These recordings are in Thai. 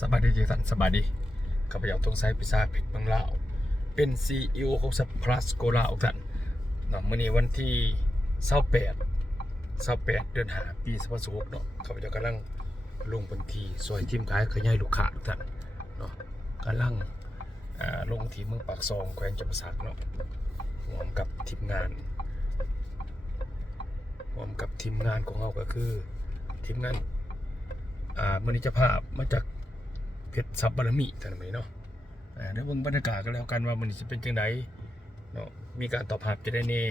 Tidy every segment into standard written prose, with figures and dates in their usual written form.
สบายดีจีสันสบายดีข้าพเจ้าต้องใช้พิซซ่าเผ็ดบางลาวเป็น CEO ของสับพลัสโกลาออกสันเนาะมื้อนี้วันที่28เดือน5ปี2026เนาะข้าพเจ้ากำลังลงพื้นที่ซอยทีมขายขยายลูกค้าทุกท่านเนาะกำลังลงที่เมืองปากซองแขวงจำปาสักเนาะรวมกับทีมงานของเราก็คือทีมงานมื้อนี้จะพามาจากเพชรซับบารมีท่านผู้ชมเนาะเดี๋ยวเบิ่งบรรยากาศกันแล้วกันว่ามื้อนี้จะเป็นจังไดเนาะมีการตอบรับจะได้แน่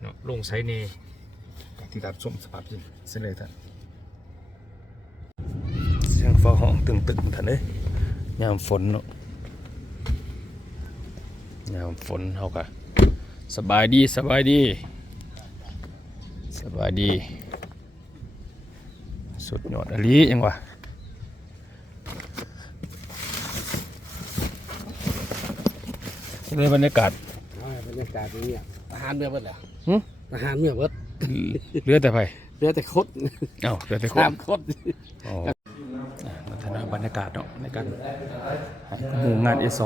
เนาะลงไสแน่ที่รับชมสภาพจริงเส้นเลยท่านเสียงฟ้าห้องตึงๆท่านเอ้ยยามฝนเนาะยามฝนเฮาก็สบายดีสุดยอดอลียังวะในบรรยากาศนี่ทหารเมื่อเบิดแล้ว หึ ทหารเมื่อเบิด เหลือแต่ไผ เหลือแต่คด เหลือแต่คน ตามคด อ๋อลักษณะบรรยากาศเนาะในการให้หมู่งาน A2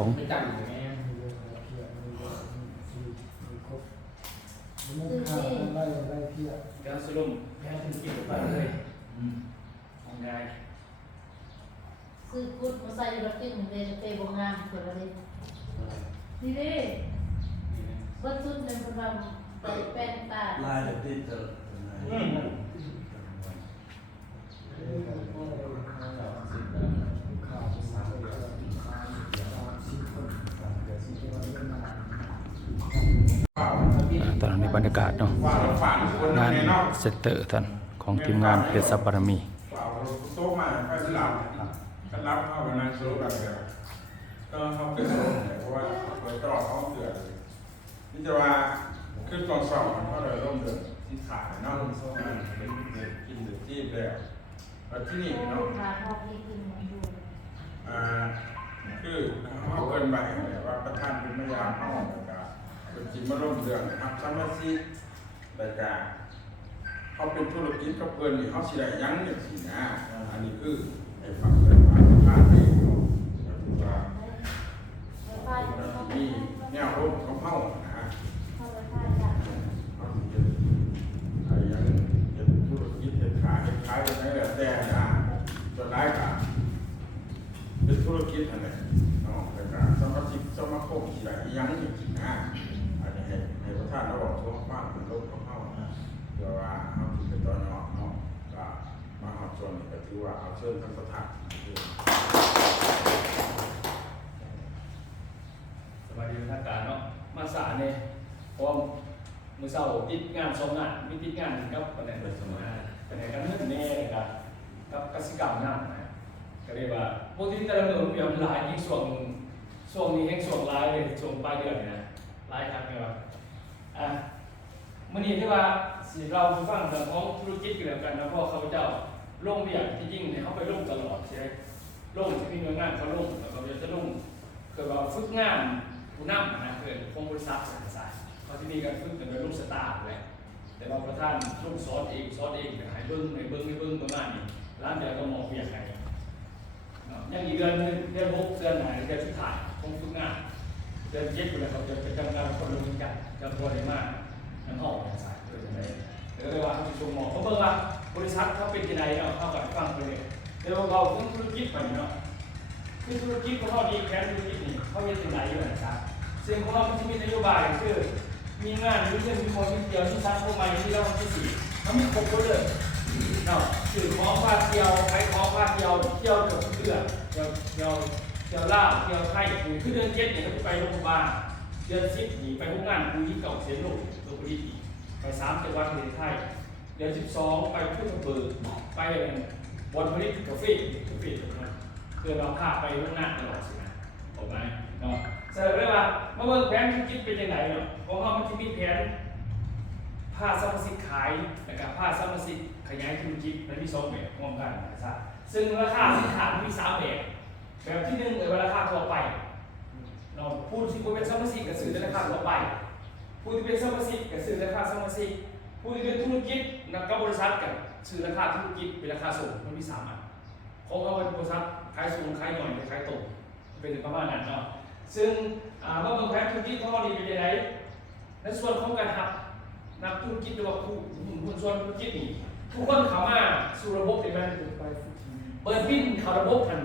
การสรุปแพ้ถึงกินไปเลยง่าย ซื้อกุดมาใส่รถติดเหมือนเดิมเปย์บงงามเกิดอะไรนี่ดิวัตถุดิบเป็นคนเราเป็นตา ลายแบบติดเจอ ตอนนี้บรรยากาศเนาะงานเซตเตอร์ท่านของทีมงานเพชรซับบารมี โต๊ะมาไปสลับกันรับเข้าไปนั่งโซ่แบบเดียวก็เขาเป็นโซ่เนี่ยเพราะว่าเปิดตลอดเขาเดือดนี่จะว่าขึ้นตอนสองเขาเลยร่มเดือดที่ขายเนาะเป็นกินเดือดจีบแล้วที่นี่เนาะ ขาทองที่กินมันดู คือเขาเกินไปแบบว่าประธานเป็นพยานเขาแบบว่าเป็นจิมมาร่มเดือดทำสมาชิกแต่การเขาเป็นธุรกิจกับเพื่อนนี่เขาสิได้ยั้งอย่างสินะอันนี้คือไอ้ฝั่งเป็นฝั่งพลาดเองเนาะว่า ไฟไฟเขา มีแนวร่วมของเขานะ เขาไฟไฟจ้ะ เขาสิเห็นไอ้ยังเห็นธุรกิจเห็นขายเป็นไงแต่นะจนได้กับเป็นธุรกิจอะไรเนาะแต่การสมาชิกสมาคมสิได้ยั้งอย่างสินะอันนี้ให้ประธานเราบอกช่วงว่างเป็นโลกของเขาเพื่อว่าเขาถึงเป็นตอนเนาะก็มาหอดส่วนก็ถือว่าเอาเชิญทั้งประธาน สวัสดีท่านการเนาะมาสารเนี่ยพร้อมมือเศร้าติดงาน2งานมีติดงานกับประเด็นสมัยประเด็นการเงินแน่กับกสิกรรมนั่นนะก็เรียกว่าพวกที่แต่ละเมืองมีอำลายยิ่งช่วงนี้แห่งช่วงลายเลยช่วงปลายเดือนนะลายครับเนี่ยว่ามื่อนี้ที่ว่าสิเราฟังเรื่องของธุรกิจกันแล้วกันนะเพราะเขาเจ้าลงเบียดที่จริงเนี่ยเขาไปลงตลอดใช่ไหมลงที่มีหน่วยงานเขาลงแล้วก็จะลงคือว่าฝึกงานผู้นำนะเพื่อนคงบริษัทสายเขาที่มีการฝึกแต่โดยลูกสตาร์เลยแต่เราประธานลูกซอสเองให้เบิ้งประมาณนี้ร้านเดียวก็มองเบียดใครยังอีกเดือน6เดือนไหนเดือนสุดท้ายคงฝึกงานเดือน7อยู่แล้วเขาจะไปทำงานคนลงกันจำตัวได้มากน้ำหอมสายเลยว่าเขาจะชมมองเขาเบิ่งว่าบริษัทเขาเป็นยังไงเนาะเขาแบบฟังไปเลยเดี๋ยวเราเรื่องธุรกิจไปเนาะคือธุรกิจของเขาดีแค่ธุรกิจนี่เขาเป็นยังไงอยู่นะครับซึ่งของเราจะมีนโยบายคือมีงานมีเรื่องมีคนมีเดียวที่สร้างพวกใหม่ที่เราที่สี่เขามีครบเลยเนาะสื่อของพาเที่ยวใครของพาเที่ยวเกือบทุกเดือนเที่ยวล่าเที่ยวไทยคือเดือน7เนี่ยเขาจะไปโรงพยาบาลเดือน10นี่ไปพวกงานคุยที่เก่าเสียโลกบุรีไป3จังหวัดในไทยเดือน12ไปพุทธเบิกไปบนผลิตกาแฟคือเราพาไปล่วงหน้าตลอดสินะผมไหมเนาะเสร็จเลยว่าเมื่อแผนธุรกิจเป็นยังไงเนาะของเรามันจะมีแผนผ้าสมาชิกขายนะครับผ้าสมาชิกขยายธุรกิจมันมี2แบบรวมกันนะครับซึ่งราคาสินค้ามี3แบบที่1เลยราคาทั่วไปเราพูดที่เป็นสมาชิกก็ซื้อในราคาทั่วไปผู้ที่เป็นสมาชิกก็ซื้อราคาสมาชิกผู้ที่เป็นธุรกิจนักกับบริษัทกับซื้อราคาธุรกิจเป็นราคาสูงมันมี3อันของเราเป็นบริษัทขาย ายสูงขายหน่อยขายตกเป็นประมาณนั้นเนาะซึ่งเมื่อเบิ่งแผนธุรกิจของเราดีเป็นยังไงในส่วนของการหับนักธุรกิจหรือว่าผู้ส่วนธุรกิจนี่ทุกคนเข้ามาสู่ระบบนี่มันเปิดบินเข้าระบบทัน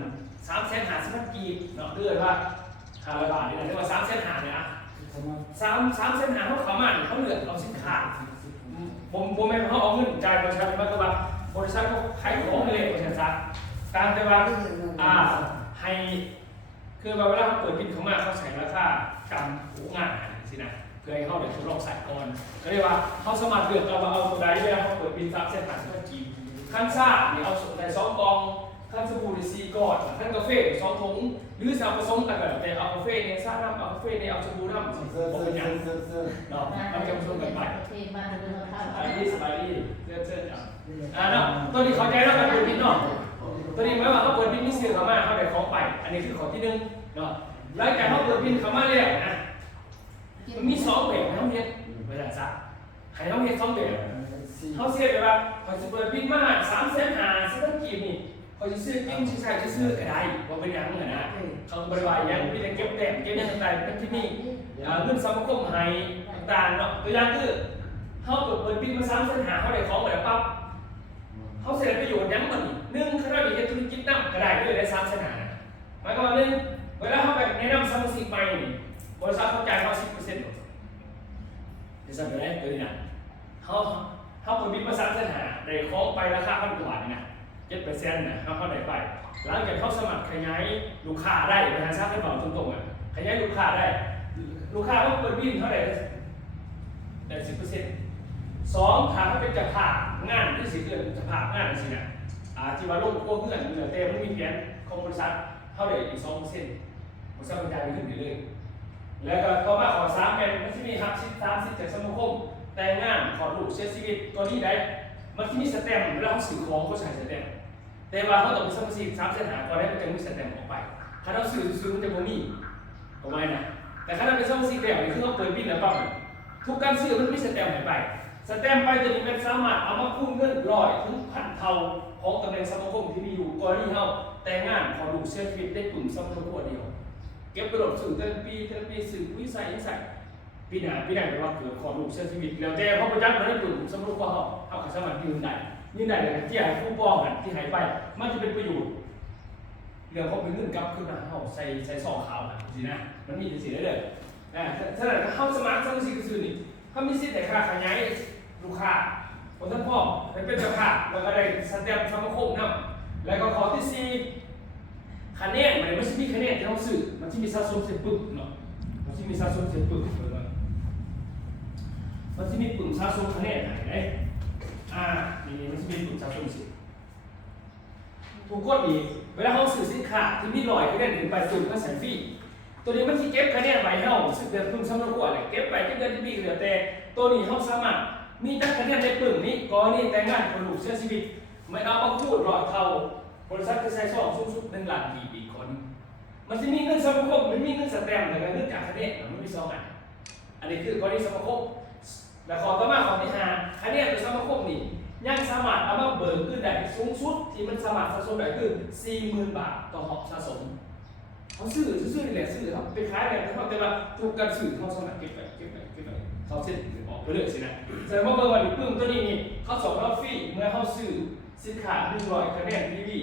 350,000 กีบเนาะเดือนว่า500 บาทนี่นะเรียกว่า350,000เนี่ยนะ350,000เขามาเขาเหลือเอาสินค้าผมไม่เขาเอาเงินจ่ายบริษัทมันก็ว่าบริษัทเขาขายของเลยบริษัทซะการแต่ว่าให้คือเวลาเขาเปิดบินเขามาเขาใส่ราคากำหูงานสินะเพื่อให้เขาได้ทดลองใส่ก่อนก็เรียกว่าเขาสามารถเลือกเอาตัวใดเวลาเขาเปิดบิน350,000 กีบขั้นซ่าเนี่ยเอาใน2 กองขั้นสบู่ใน4 ก้อนขั้นกาแฟ2 ถุงหรือจะผสมกันแบบแต่เอากาแฟในซ่าน้ำเอากาแฟในเอาสบู่น้ำบอกเป็นอย่างเนาะมันจะผสมกันไปสบายดีเสื้อเนาะตัวนี้เข้าใจแล้วกันเปิดบินเนาะตัวนี้หมายว่าเขาเปิดบินมีเสื่อเข้ามาเขาได้ของไปอันนี้คือของที่1เนาะรายการเขาเปิดบินเข้ามาแล้วนะมันมี2 แบบเขาเฮ็ดบริษัทซะให้เขาเฮ็ด2 แบบเขาเสียแบบว่าเขาจะเปิดบินมา350,000 กีบนี่เขาจะซื้อกิ้งซื้อใส่ซื้อก็ได้ว่าเป็นอย่างนั้นนะเขาบริวารอย่างมีแต่เก็บแต้มเก็บอย่างต่างๆเป็นที่นี่เงินสมาคมให้ต่างๆเนาะตัวอย่างคือเขาเปิดบินมา350,000เขาได้ของแบบปั๊บเขาเสียประโยชน์ยังมัน1เขาได้มีธุรกิจนำก็ได้ด้วยได้350,000นะหมายความว่า1เวลาเขาไปแนะนำสมาชิกใหม่นี่บริษัทเขาจ่ายเขา 10% จะสั่งไปได้ตัวนี้นะเขาเปิดบินมา350,000ได้ของไปราคา1,000 กว่าบาทนี่นะ7%นะเขาได้ไปหลังจากเขาสมัครขยายลูกค้าได้บริษัทให้บอกตรงๆอ่ะขยายลูกค้าได้ลูกค้าเขาเปิดบินเท่าไหร่ได้ 10% 2ถ้าเขาเป็นเจ้าภาพงานที่สิเกิดเจ้าภาพงานสินะที่ว่าลงพวกเพื่อนเหลือแต่ไม่มีแผนของบริษัทเท่าไหร่อีก 2% บริษัทกระจายไปขึ้นเรื่อยๆแล้วก็ต่อมาขอ3เป็นมันจะมีฮับชิด30จากสมาคมแต่งงานขอลูกเสียชีวิตตัวนี้ได้มันที่มีสแตมป์เวลาเขาสื่อของเขาใช้สแตมป์แต่ว่าเขาต้องเป็นสมาชิก350,000ก่อนได้มันจะมีสแตมป์ออกไปถ้าเราสื่อมันจะบ่มีประมาณนะแต่ถ้าเราเป็นสมาชิกแบบนี้คือเขาเปิดบินแล้วปั๊บทุกการซื้อมันมีสแตมป์หายไปสแตมป์ไปตัวนี้มันสามารถเอามาคูณเงิน100 ถึง 1,000 เท่าของตำแหน่งสมาคมที่มีอยู่ก่อนที่เขาแต่งงานขอลูกเสียชีวิตได้กลุ่มสมาคมตัวเดียวเก็บกระโดดสื่อเดือนปีสื่อวิสัยปีหน้าแปลว่าเกิดขอลูกเสียชีวิตแล้วแต่เขาประจักษ์มาได้กลุ่มสมาคมว่าเขาสามารถยืนได้เลยที่ให้ผู้ป้องกันที่หายไปมันจะเป็นประโยชน์เรื่องเขาเป็นเงินกลับขึ้นมาเขาใส่ซองขาวสินะมันมีสิได้เลยฉะนั้นเขาสมัครสมาชิกสื่อนี่เขามีสิทธิ์แต่ค่าขยายลูกค้าคนทั้งพ่อเป็นเจ้าภาพแล้วก็ได้สแตมป์สมาคมนะแล้วก็ขอที่4คะแนนมันจะมีคะแนนที่เขาสื่อมันจะมีสะสมเสร็จปุ๊บเนาะมันจะมีสะสมเสร็จปุ๊บมันจะมีปุ่มสะสมคะแนนไหนนี่มันจะมีปุ่มสะสมสิทุกคนนี่เวลาเขาสื่อสินค้าที่มี100 คะแนนถึงไปสุ่มก็แสนฟรีตัวนี้มันจะเก็บคะแนนไว้ให้เราสึกเดือนปุ่มสำรวจเลยเก็บไปเดือนที่ปีเหลือแต่ตัวนี้เขาสามารถมีตั้งคะแนนในปุ่มนี้ก่อนนี่แต่งงานคนลูกเสียชีวิตไม่เอามาพูด100 เท่าบริษัทจะใช้ช่องสุดๆ1 ล้านปีคนมันจะมีเงินสมาคมมันมีเงินสแตมป์แต่เงินจากคะแนนมันมี2 อันนี้คือกรณีสมาคมและขอต่อมาของที่5คะแนนในสมาคมนี่ยังสามารถเอามาเบิกขึ้นได้สูงสุดที่มันสามารถสะสมได้คือ 40,000 บาทต่อหอบสะสมเขาซื้อนี่แหละซื้อเขาไปขายแบบเขาแต่ว่าทุกการซื้อเขาสามารถเก็บไปเขาเส้นออกไปเรื่อยสินะแสดงว่าเบอร์วันนี้ปึ้งตัวนี้นี่เขาส่งเราฟรีเมื่อเขาซื้อสินค้า100 คะแนนดี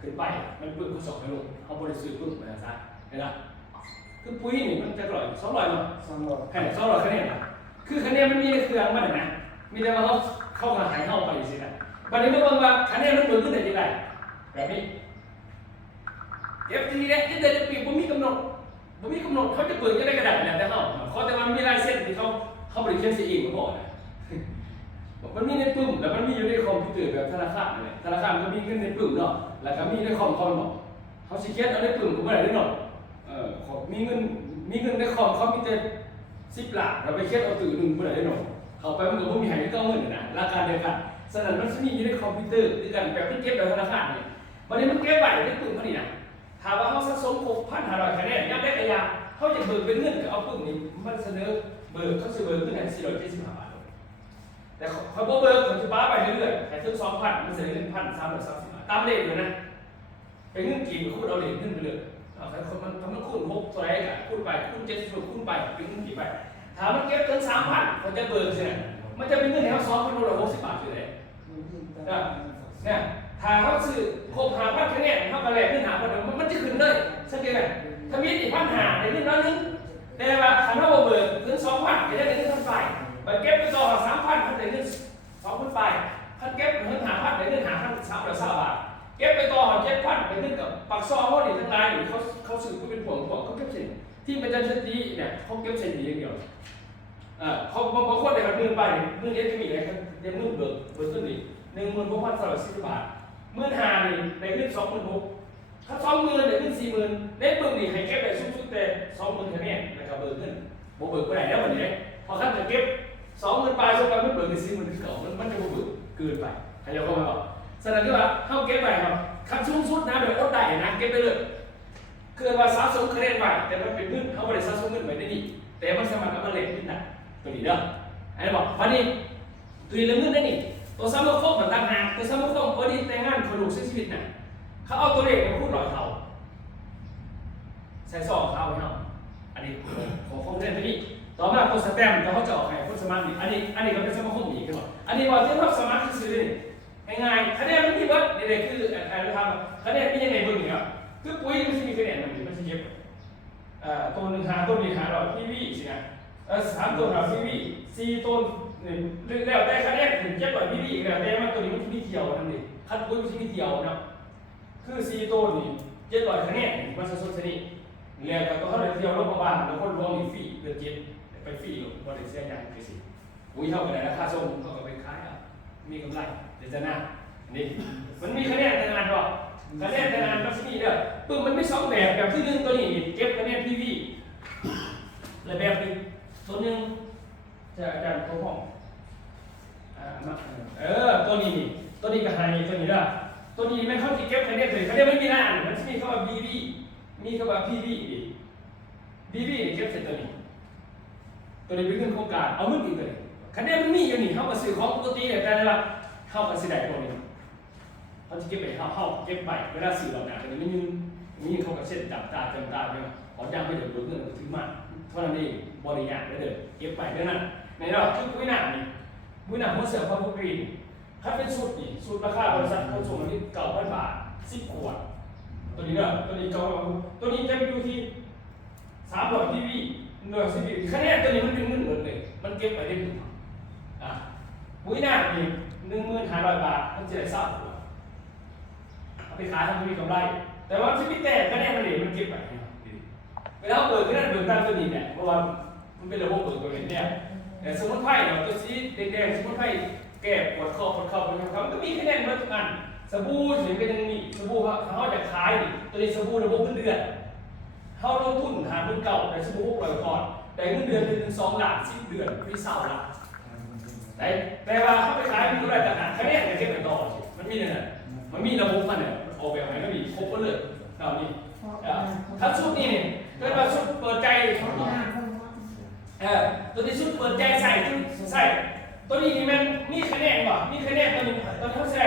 ขึ้นไปมันปึ้งเขาส่งให้ลงเขาบริสุทธิ์ปึ้งมาซะเห็นไหมคือปุ๋ยนี่มันจะ200 เนาะ200 คะแนนคือคะแนนมันมีในเครื่องมันนะมีแต่ว่าเขาเข้ามาหายเข้าไปสินะวันนี้เมื่อว่าคะแนนมันเบิกขึ้นได้ยังไงแบบนี้เอฟทีนี้เนี่ยที่เดือนปีผมมีกำหนดเขาจะเปิดจะได้กระดาษแล้วแต่เขาแต่มันมีลายเส้นที่เขาบริเขียนสีเองมาก่อนมันมีในปุ่มแล้วมันมีอยู่ในคอมพิวเตอร์แบบธนาคารเลยธนาคารก็มีขึ้นในปุ่มเนาะแล้วก็มีในคอมบอกเขาสิเขียนเอาในปุ่มก็ไม่ได้ด้วยเนาะมีเงินในคอมเขามีแต่10 ล้านเราไปเขียนเอาตื่น1ไม่ได้ด้วยเนาะเขาไปมันก็ไม่มีหายก็เงินนะราคาเดียวกันฉะนั้นมันจะมีอยู่ในคอมพิวเตอร์คือกันแบบที่เก็บในธนาคารเนี่ยวันนี้มันเก็บไว้ในปุ่มเขานี่นะถามว่าเขาสะสม 6,500 คะแนนยังได้ระยะเขาจะเบิกเป็นเงินกับเอาปุ่มนี้มันเสนอเบิกเขาจะเบิกขึ้นใน475 บาทแต่เขาบอกเบิกเขาจะบ้าไปเรื่อยๆแต่ถึง 2,000 มันเสนอเป็น 1,330 บาทตามเลขเลยนะ เป็นเงินกี่คูณเอาเหรียญขึ้นไปเลยใครคนมันทำให้คูณ6ตัวไหนกันคูณไปคูณ70คูณไปเป็นเงินกี่ไปถามมันเก็บถึง3,000เขาจะเบิกใช่ไหมมันจะเป็นเงินให้เขาซ้อมเป็นโลละ60 บาทอยู่เลยเนี่ยถ้าเขาซื้อครบ5,000แค่นี้เขากระแลกขึ้น5,000มันจะขึ้นเลยสังเกตไหมถ้ามีอีก1,500ในเงินน้อยนึงแต่ว่าถ้าเขาเบิกถึง2,000จะได้เงินเท่าไหร่ไปเก็บไปต่อ3,000เขาได้เงิน2,000ไปถ้าเก็บเงิน5,000ได้เงิน3,000 บาทเก็บไปต่อ7,000ได้เงินกับปักซองเขาดิทั้งหลายอยู่เขาซื้อเป็นผวงเขาเก็บเส้นที่มันจะเส้นดีเนี่ยเขาเก็บเส้นดีอย่างเดียวเขาบางคนได้กับเงินไปเงินเยอะที่มีอะไรครับเดี๋ยวเงินเบิกต้นนี้16,310 บาท15,000นี่ได้เงิน26,000ถ้า20,000ได้เงิน40,000ได้เบิกนี่ให้เก็บได้สูงๆแต่20,000แค่นี้นะครับเบิกเงินบ่เบิกไปไหนแล้ววันนี้พอท่านจะเก็บ20,000ไปส่งไปมันเบิกได้40,000ที่เก่ามันจะบ่เบิกเกินไปใครจะเข้ามาบอกแสดงว่าเข้าเก็บไปครับขั้นสูงสุดนะโดยอดได้นะเก็บไปเลยคือว่าสะสมคะแนนไว้แต่มันเป็นเงินเขาไม่ได้สะสมเงินไว้ในนี้แต่มันสามารถเอามาเล่นขึ้นได้ตัวนี้เด้อไอ้บอกวันนี้ตัวเรื่องเงินได้นี่ตัวสมาคมมันต่างหากตัวสมาคมพอดีแต่งงานคนลูกเสียชีวิตน่ะเขาเอาตัวเลขมาพูดหลอยเขาใส่ซองเขาเนาะอันนี้ขอข้อมูลตัวนี้ต่อมาตัวสแตมป์เขาจะออกให้คนสมัครอันนี้ก็เป็นสมาคมอีกครับอันนี้ว่าที่เราสมัครซื้อง่ายๆคะแนนมันมีเบิดนี่เลยคืออะไรทำคะแนนมียังไงเบิดนี่ครับคือปุ๋ยมันจะมีคะแนนมันจะเก็บตัว1หาตัวนี้หาเราพี่วี่สินะ3ตัวหาพี่วี่4ตัวนี่แล้วแต่คะแนนถึง700พี่วี่แล้วแต่มันตัวนี้มันจะมีเที่ยวนั่นเองคัดปุ๋ยมันจะมีเที่ยวนะคือ4ตัวนี่700คะแนนมันจะสดสนิทแล้วก็ตัวเขาเลยเที่ยวรอบบ้านแล้วคนรวมมีฟรีเดือน7ไปฟรีบริษัทใหญ่ไปสิปุ๋ยเท่ากันราคาส่งเขาก็ไปขายมีกำไรเดี๋ยวจะน่านี่มันมีคะแนนแต่งานหรอกคะแนนแต่งานมันจะมีเด้อตัวมันไม่2แบบที่1ตัวนี้เก็บคะแนนพีวีและแบบนึงตัวนึงจะอาจารย์ตัวห้องตัวนี้ก็หายตัวนี้เด้อตัวนี้ไม่เข้าที่เก็บคะแนนเลยคะแนนไม่มีหน้ามันจะมีคำว่าบีวีมีคำว่าพีวีบีวีเก็บเสร็จตัวนี้เป็นเงินโครงการเอาเงินอีกเลยคะแนนมันมีอยู่นี่เขาก็ซื้อของปกติแต่ละเข้ากับสิได้ตัวนี้เขาจะเก็บไปเข้าเก็บไปเวลาสื่อเหล่านั้นมันมีเข้ากับเส้นจับตาเนี่ยขอยังไม่เดือดร้อนเงินถึงมากเท่านั้นเองบริยารได้เลยเก็บไปเท่านั้นในเราคือวินาทีหัวเสือพอผู้กรีนถ้าเป็นสูตรนี่สูตรราคาบริษัทเขาส่งมาที่9,000 บาท10 ขวดตัวนี้เนาะตัวนี้ตัวนี้จะไปดูที่300 PV 110 คะแนนตัวนี้มันเป็นเงินหมดเลยมันเก็บไปได้หมดปุ๋ยหน้านี่1,500 บาทมันจะได้3 ขวดเอาไปขายทำมีกำไรแต่ว่าชีวิตแต่คะแนนมันเหลือมันเก็บไปเวลาเปิดก็ได้เปิดตามตัวนี้เนี่ยเพราะว่ามันเป็นระบบเปิดตัวเนี่ยแต่สมุนไพรเนาะตัวสีแดงๆสมุนไพรแก้ปวดคอมันก็มีคะแนนมาทุกอันสบู่ถึงก็ยังมีสบู่เขาอยากขายตัวนี้สบู่ระบบเงินเดือนเขาลงทุนหาเงินเก่าในสบู่600 ก่อนแต่เงินเดือน1 ถึง 2 หลัก10 เดือนพี่สาวหลักแต่ว่าเขาไปขายมีอะไรต่างๆคะแนนจะเก็บไปต่อมันมีเนี่ยมันมีระบบมันเนี่ยออกแบบไหนก็มีครบหมดเลยเหล่านี้ถ้าชุดนี้เนี่ยเกิดว่าชุดเปิดใจตัวที่ชุดเปิดใจใส่ตัวนี้นี่มันมีคะแนนป่ะมีคะแนนตัวนี้เขาใส่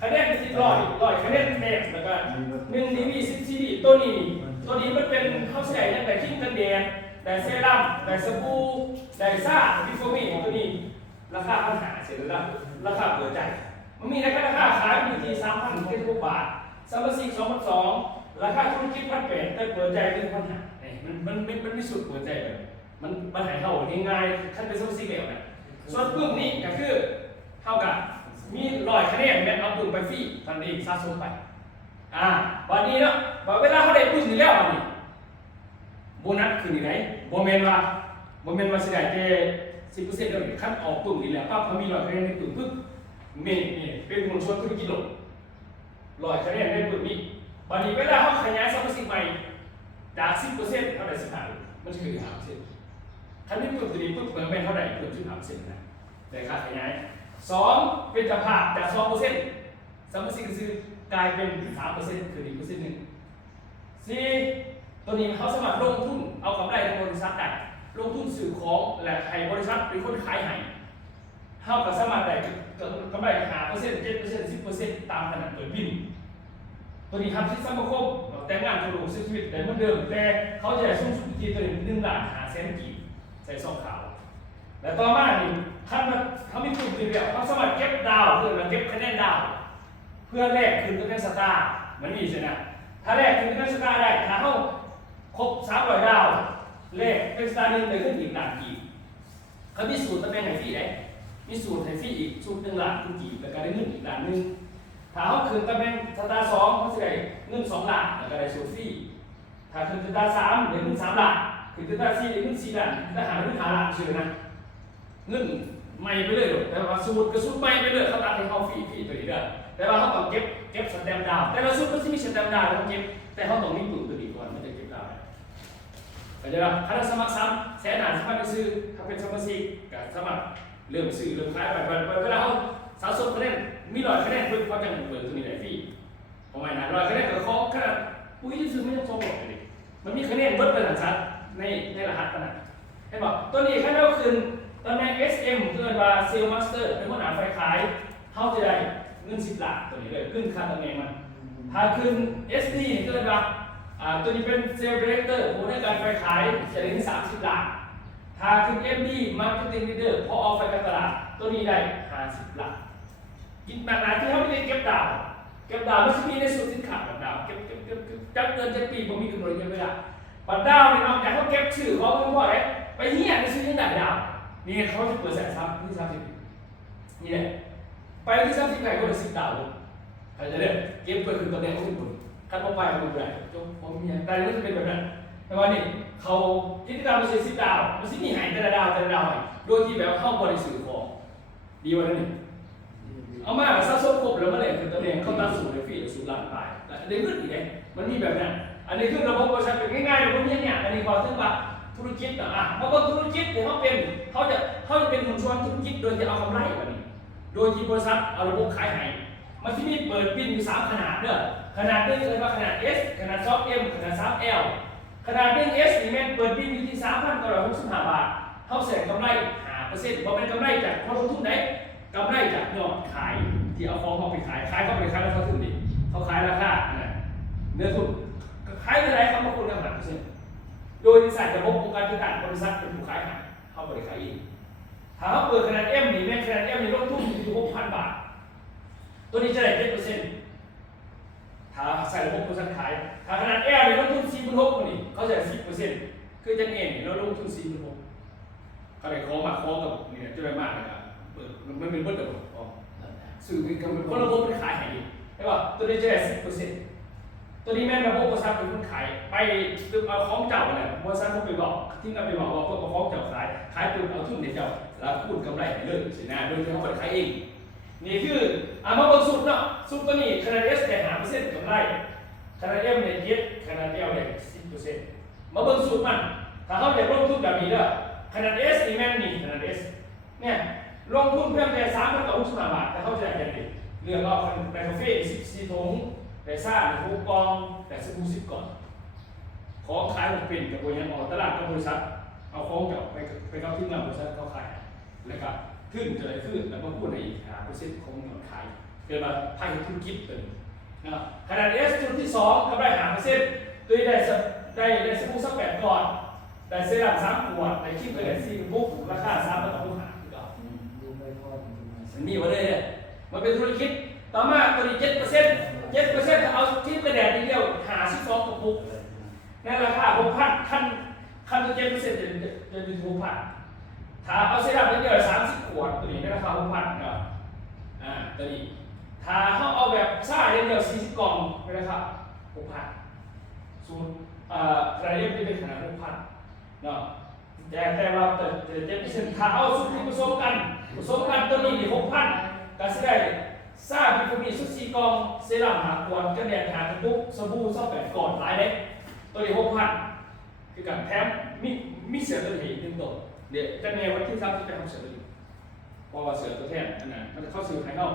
คะแนนเป็น100คะแนนแดงแล้วก็1 DV 10 CD ตัวนี้มันเป็นเขาใส่ตั้งแต่ทิ้งกันแดงแต่เซรั่มแต่สบู่แต่ซ่าบิโฟมีตัวนี้ราคาปัญหาเสร็จแล้วราคาเปิดใจมันมีราคาขายอยู่ที่ 3,000 บาทซัมเมอร์ซิก2,200ราคาธุรกิจ1,800แต่เปิดใจเป็นปัญหามันไม่สุดเปิดใจเลยมันปัญหาเท่าง่ายๆขั้นเป็นซัมเมอร์ซิกแล้วนะส่วนปึ้งนี้ก็คือเท่ากับมี100 คะแนนแม้เอาปึ้งไปฟรีทันทีสะสมไปวันนี้เนาะเวลาเขาได้ปึ้งอยู่แล้ววันนี้โบนัสคือที่ไหนโบเมนว่าสิได้แค่10%แล้วขั้นออกปึ้งนี่แหละปั๊บเขามี100 คะแนนในปึ้งปึ๊บนี่เป็นคนชวนธุรกิจหลง100 คะแนนในปึ้งนี้วันนี้เวลาเขาขยายซัมเมอร์ซิกใหม่จาก 10% เท่าไหร่15%มันจะคือ5%ขั้นที่ปึ้งตัวนี้ปึ๊บเหมือนเป็นเท่าไหร่เกือบ15%นะแต่ค่าขยาย2เป็นจะผ่าจาก 2% ซัมเมอร์ซิกคือกลายเป็น 3% คือ1%นึง4ตัวนี้เขาสามารถลงทุนเอากำไรในบริษัทได้ลงทุนซื้อของและให้บริษัทเป็นคนขายให้เท่ากับสามารถได้กำไร5% 7% 10% ตามขนาดเปิดบินต ตัวนี้ทำที่สมาคมแต่งงานกระดูกชีวิตแต่เหมือนเดิมแต่เขาจะได้สูงสุดที่ตัวนี้1,500,000 กีบใส่ซองขาวและต่อมานี่ท่านมาเขามีกลุ่มที่เรียกเขาสามารถเก็บดาวคือมาเก็บคะแนนดาวเพื่อแลกคืนกับสตาร์มันมีใช่ไหมถ้าแลกคืนกับสตาร์ได้ถ้าเขาครบ300 ดาวแลกเป็นสตาร์นึงได้ขึ้นอีก1,000,000 กีบเขามีสูตรตำแหน่งไหนฟรีได้มีสูตรไหนฟรีอีกสูตร1,000,000 กีบแล้วก็ได้เงินอีก1,000,000ถ้าเขาคืนตำแหน่งสตาร์2เขาจะได้เงิน2,000,000แล้วก็ได้สูตรฟรีถ้าคืนสตาร์3ได้เงิน3,000,000คืนสตาร์4ได้เงิน4,000,000ถ้าหาเงิน5,000,000ชื่อนะเงินไม่ไปเลยแต่ว่าสูตรก็สูตรไม่ไปเลยเขาตัดให้เขาฟรีตัวนี้ได้แต่ว่าเขาต้องเก็บสแตมป์ดาวแต่ละสูตรก็จะมีสแตมป์ดาวต้องเก็บแต่เขาต้องมีปุ่มตัวนี้ก่อนมันจะเก็บดาวเข้าใจป่ะถ้าเราสมัครซ้ำ100,000สมัครไปซื้อถ้าเป็นสมาชิกก็สมัครเริ่มซื้อเริ่มขายไปเวลาเขาสะสมคะแนนมี100 คะแนนเพื่อเขาจะเปิดตัวนี้ได้ฟรีประมาณนั้น100 คะแนนก็เขาขนาดอุ้ยที่ซื้อไม่ต้องโชว์หรอกเลยมันมีคะแนนเบิร์ดเป็นหลักชัดในรหัสขนาดเห็นป่ะตัวนี้แค่เราคืนตำแหน่ง SM เกินว่าเซลล์มาสเตอร์เป็นผู้นำไฟขายเขาจะได้เงิน10,000,000ตัวนี้เลยขึ้นค่าตำแหน่งมันถ้าขึ้น SD เกินว่าตัวนี้เป็นเซลล์ดีเรคเตอร์ผู้ในการไฟขายจะได้30,000,000ถ้าขึ้น MD Marketing Leader พอออกไฟการตลาดตัวนี้ได้50,000,000กินหนักๆที่เขาไม่ได้เก็บดาวไม่ใช่มีในส่วนสินค้าแบบดาวเก็บจับเงินจะปีผมมีกำหนดยังไม่ได้บัตรดาวเนี่ยนอกจากเขาเก็บชื่อเขาเพราะอะไรไปเหี้ยไปซื้อยังได้ดาวนี่เขาจะเปิดแสนซับที่30นี่แหละไปที่30ไหนก็ได้10 ดาวเลยใครจะได้เก็บเปิดคือตัวแดงขึ้นบนคัดมาไปเอาไปได้จงผมมีแต่เรื่องเป็นแบบนั้นแต่ว่านี่เขากิจกรรมมัน10 ดาวมันสิมีหายแต่ละดาวโดยที่แบบเข้าบริสุทธิ์ของดีกว่านั้นนี่เอามาสะสมครบแล้วมาเลยคือตัวแดงเขาตั้งสูตรเลยฟรีสูตรล้านไปเดี๋ยวขึ้นอีกไงมันมีแบบนั้นอันนี้คือระบบประชาชนง่ายๆระบบนี้เนี่ยอันนี้ความถึงว่าธุรกิจเพราะว่าธุรกิจเนี่ยเขาจะเป็นหุ่นส่วนธุรกิจโดยที่เอากำไรแบบนี้โดยที่บริษัทเอาระบบขายให้มันที่มีเปิดบินอยู่3 ขนาดเด้อขนาด1เรียกว่าขนาด S ขนาด 2M ขนาด 3L ขนาด 1S นี่แม่นเปิดบินอยู่ที่ 3,965 บาทเขาเสียกำไร5%เพราะเป็นกำไรจากคนลงทุนไหนกำไรจากยอดขายที่เอาของเขาไปขายเขาไปขายแล้วเขาถึงดิเขาขายราคาเนื้อทุนขายเท่าไหร่เขามาคูณกัน5%โดยใส่ระบบองค์การต่างบริษัทเป็นผู้ขายให้เขาบริขายเองถ้าเขาเปิดขนาด M นี่แม่ขนาด M นี่ลงทุนอยู่ที่ 6,000 บาทตัวนี้จะได้ 7%ถ้าใส่ระบบบริษัทขายถ้าขนาด L นี่ลงทุน 46,000คนนี้เขาจะได้ 10%คือจังเองเราลงทุน 46,000เขาได้ของมาของกับนี่จะได้มากเลยครับมันเป็นเบิดกับสื่อเป็นคนระบบเป็นขายให้ใช่ป่ะตัวนี้จะได้ 10%ตัวนี้แม่นระบบบริษัทเป็นคนขายไปตึกเอาของเจ้าเนี่ยบริษัทเขาไปบอกที่เราไปบอกว่าพวกของเจ้าขายตึกเอาทุนในเจ้าแล้วคูณกำไรเลยสินะโดยที่เขาไปขายเองนี่คือมาบนสุดเนาะสุดตัวนี้ขนาด S ได้5%กำไรขนาด M เนี่ย7ขนาด L เนี่ย 10%มาบนสุดมันถ้าเขาอยากลงทุนแบบนี้เด้อขนาด S นี่แม่นนี่ขนาด S เนี่ยลงทุนเพียงแต่3,965 บาทแต่เขาจะได้อย่างนี้เรื่องเอาในคาเฟ่14 ถุงแต่ซ่า6 กล่องแต่สบู่10 ก่อนของขายมันเป็นกับโบยังออกตลาดกับบริษัทเอาของกับไปเข้าที่งานบริษัทเขาขายแล้วก็ขึ้นจะได้ขึ้นแล้วก็พูดในอีก5%ของเงินขายเกิดมาภายในธุรกิจเป็นขนาด S จุดที่2กำไร5%ตัวได้สบู่สัก8 ก่อนได้เซรั่ม3 ขวดได้ครีมไปได้4 กระปุกราคา3,965มันมีมาเลยเนี่ยมันเป็นธุรกิจต่อมาตัวนี้ 7% เอาที่กระแดดเดียว52 กระปุกในราคา 6,000 ขั้นตัว 7% จะเป็น 6,000 ถ้าเอาเซรั่มเดียว30 ขวดตัวนี้ในราคา 6,000 เนาะตัวนี้ถ้าเขาเอาแบบซ่าเดียว40 กล่องในราคา 6,000 สูตรรายเรียบจะเป็นขนาด 6,000 เนาะแต่ว่า7%ถ้าเอาสูตรที่ผสมกันตัวนี้ 6,000 ก็จะได้ซ่าพิฟมีสุด4 กล่องเซรั่ม5 ขวดกันแดด5 กระปุกสบู่8 ก่อนหลายเด็กตัวนี้ 6,000 คือการแถมมีเสือตัวนี้1 ตัวเดี๋ยวจะแนววันที่3ที่จะทำเสือตัวนี้เพราะว่าเสือตัวแทนอันนั้นมันจะเข้าซื้อภายนอก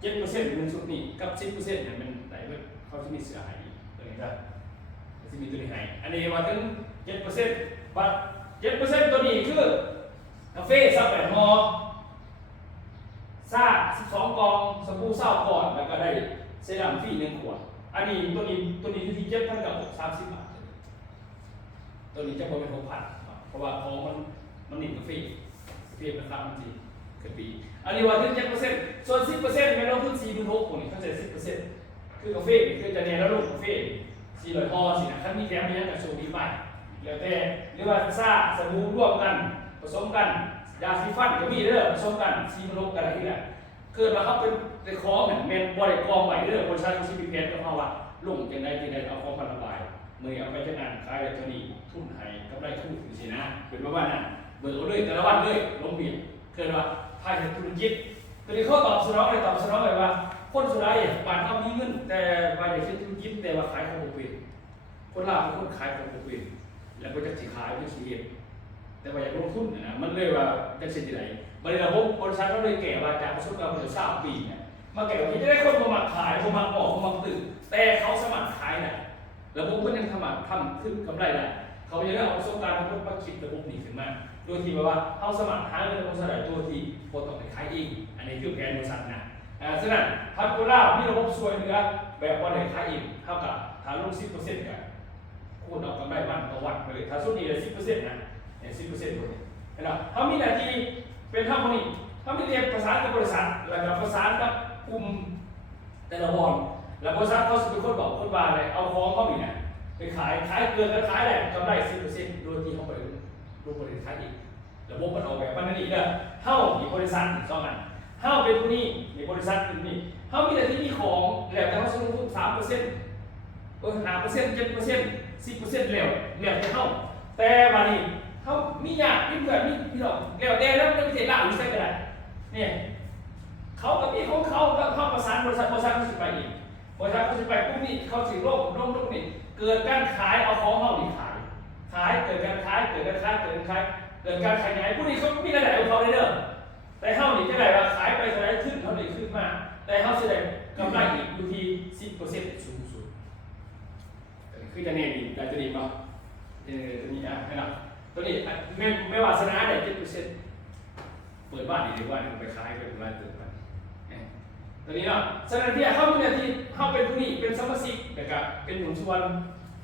7% เป็นสุดนี้กับ 10% เนี่ยมันไหนเขาจะมีเสือหายดีตัวนี้ครับจะมีตัวนี้หายอันนี้ว่าถึง 7% บัตร 7% ตัวนี้คือกาแฟ8 ห่อซ่า12 กล่องสบู่20 ก่อนแล้วก็ได้เซรั่มฟรี1 ขวด อันนี้ตัวนี้อยู่ที่7,000กับ30 บาทตัวนี้จะบ่เป็น6,000เพราะว่าของมันหนีกาแฟราคามันสิขึ้นปีอันนี้ว่าถึง7%ส่วน 10% ไม่ลงทุน46,000คนนี่เข้าใจ 10%คือกาแฟคือจะเนี่ยแล้วลงกาแฟ400 ห่อสินะถ้ามีแถมมีอย่างกับโชว์ดีไปแล้วแต่หรือว่าซ่าสบู่ร่วมกันผสมกันยาสีฟันก็มีเด้อผสมกัน4-6กันอะไรนี่แหละเกิดมาเขาเป็นคอเหมือนแมนบริกองไหวเด้อบริษัทเขาสิมีแผนกับเขาว่าลงจังไดเอาของพันระบายมือเอาไปจัดงานขายแบบนี้ทุนให้กำไรทุนสินะเป็นประมาณนั้นเบิกเอาเลยแต่ละวันเลยลงเบียดเกิดว่าภายในธุรกิจตัวนี้เขาตอบสนองเลยว่าคนสุดท้ายบ้านเขามีเงินแต่ว่าอยากเช่นธุรกิจแต่ว่าขายของบ่เป็นคนลาวเป็นคนขายของบ่เป็นแล้วก็จะสิขายไม่สิเฮ็ดแต่ว่าอยากลงทุนนะมันเลยว่าจะเสร็จที่ไหนบริษัทบริษัทเราเลยแก่ว่าจากประสบการณ์มา3 ปีเนี่ยมาแก่ว่าจะได้คนมาขายมาออกมาตื่นแต่เขาสมัครขายน่ะระบบมันยังทำขึ้นกำไรได้เขาจะได้เอาประสบการณ์มาคิดระบบนี้ขึ้นมาโดยที่ว่าเขาสมัครหาเงินบริษัทใดตัวที่โคตรต้องไปขายเองอันนี้คือแผนบริษัทนะฉะนั้นพัฒนามีระบบช่วยเหลือแบบว่าได้ขายเองเท่ากับถ้าลง 10% กันคูณเอากำไรวันต่อวันไปเลยถ้าสุดดีเลย 10% นะ10% ตัวนี้เห็นไหมเขามีหน้าที่เป็นท่านี้เขามีเรียนประสานกับบริษัทแล้วก็ประสานกับกลุ่มแต่ละบอลแล้วบริษัทเขาจะเป็นคนบอกคนว่าอะไรเอาของเขาเนี่ยไปขายเกินกันขายแหละกำไร 10% โดยที่เขาไปดูบริษัทอีกระบบมันออกแบบมันนี่เนี่ยเท่ามีบริษัทสองอันเท่าเป็นผู้นี้มีบริษัทเป็นนี้เท่ามีแต่ที่มีของแล้วแต่เขาซื้อทุก3%5% 7% 10% แล้วแต่เท่าแต่วันนี้เขามีญาติมีเพื่อนมีพี่น้องแล้วแต่แล้วไม่เสียหลักหรือใช่ก็ได้เนี่ยเขาก็มีของเขาก็เข้าประสานบริษัทเขาสิไปอีกบริษัทเขาสิไปพวกนี้เขาสิโลกนี่เกิดการขายเอาของเขานี่ขายเกิดการขายเกิดการขายพวกนี้เขามีรายได้ของเขาได้เด้อแต่เขานี่จะได้ว่าขายไปเท่าไหร่ขึ้นเขาได้ขึ้นมาแต่เขาสิได้กำไรอีกอยู่ที่ 10% สูงสุดคือจะเนี่ยดีได้จะดีป่ะตัวนี้ไม่หลับตัวนี้ไม่ว่าชนะได้7%เปิดบ้านดีกว่าไปขายไปเป็นรายเติมไปตัวนี้เนาะฉะนั้นที่เข้าเป็นที่เข้าเป็นผู้นี้เป็นสมาชิกแต่ก็เป็นหนุนชวน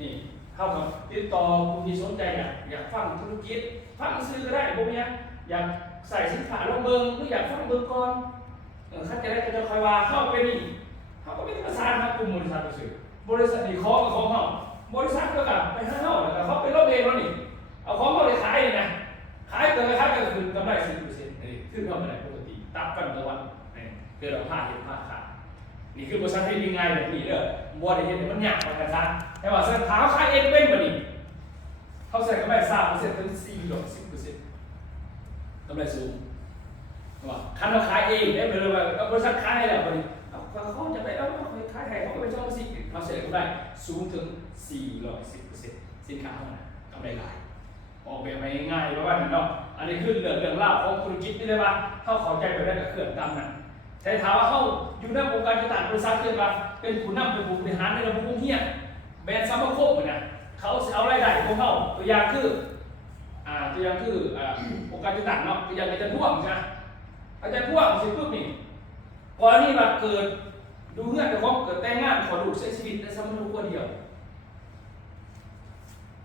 นี่เข้ากับติดต่อผู้ที่สนใจอยากฟังธุรกิจฟังซื้อก็ได้พวกนี้อยากใส่สินค้าลงเบิ้งหรืออยากฟังเบิ้งก่อนท่านจะได้จะคอยว่าเข้าไปนี่เขาก็ไม่ได้ประสานกับกลุ่มบริษัทซื้อบริษัทนี่ของกับของเขาบริษัทก็กลับไปห้างเขาแล้วเขาไปรอบเองแล้วนี่เอาของเขาไปขายนะขายเกินขายก็คือกำไร 10% นี่ขึ้นกำไรปกติตับกันต่อวันเกิดเราพลาดขาดนี่คือบริษัทที่มีง่ายแบบนี้เด้อบริษัทมันยากกว่ากันซะแต่ว่าเส้นเท้าขายเองเป็นแบบนี้เขาใส่กำไร 3% ถึง 10% กำไรสูงว่าคันเราขายเองได้ไปเลยว่าบริษัทขายให้แล้วคนนี้เขาจะไปเอาขายให้เขาก็ไปช่องสิเขาเสียกำไรสูงถึง 410% สินค้าเท่านั้นกำไรหลายออกแบบมาง่ายๆเพราะว่าเนาะอันนี้คือเรื่องเล่าของธุรกิจนี่เลยว่าเขาเข้าใจไปได้กับเครื่องตามนั้นแต่ถามว่าเขาอยู่ในวงการต่างบริษัทเกิดมาเป็นผู้นำเป็นผู้บริหารในระบบวงเฮียแบรนด์ซัมเมอร์โคกเนี่ยเขาเอารายได้ของเขาตัวอย่างคือองค์การต่างเนาะตัวอย่างอาจารย์พ่วงใช่ไหมอาจารย์พ่วงสิปุ๊บนี่พอนี่มาเกิดดูเงื่อนแต่ของเกิดแต่งงานขอดูเสียชีวิตในซัมเมอร์โคกคนเดียว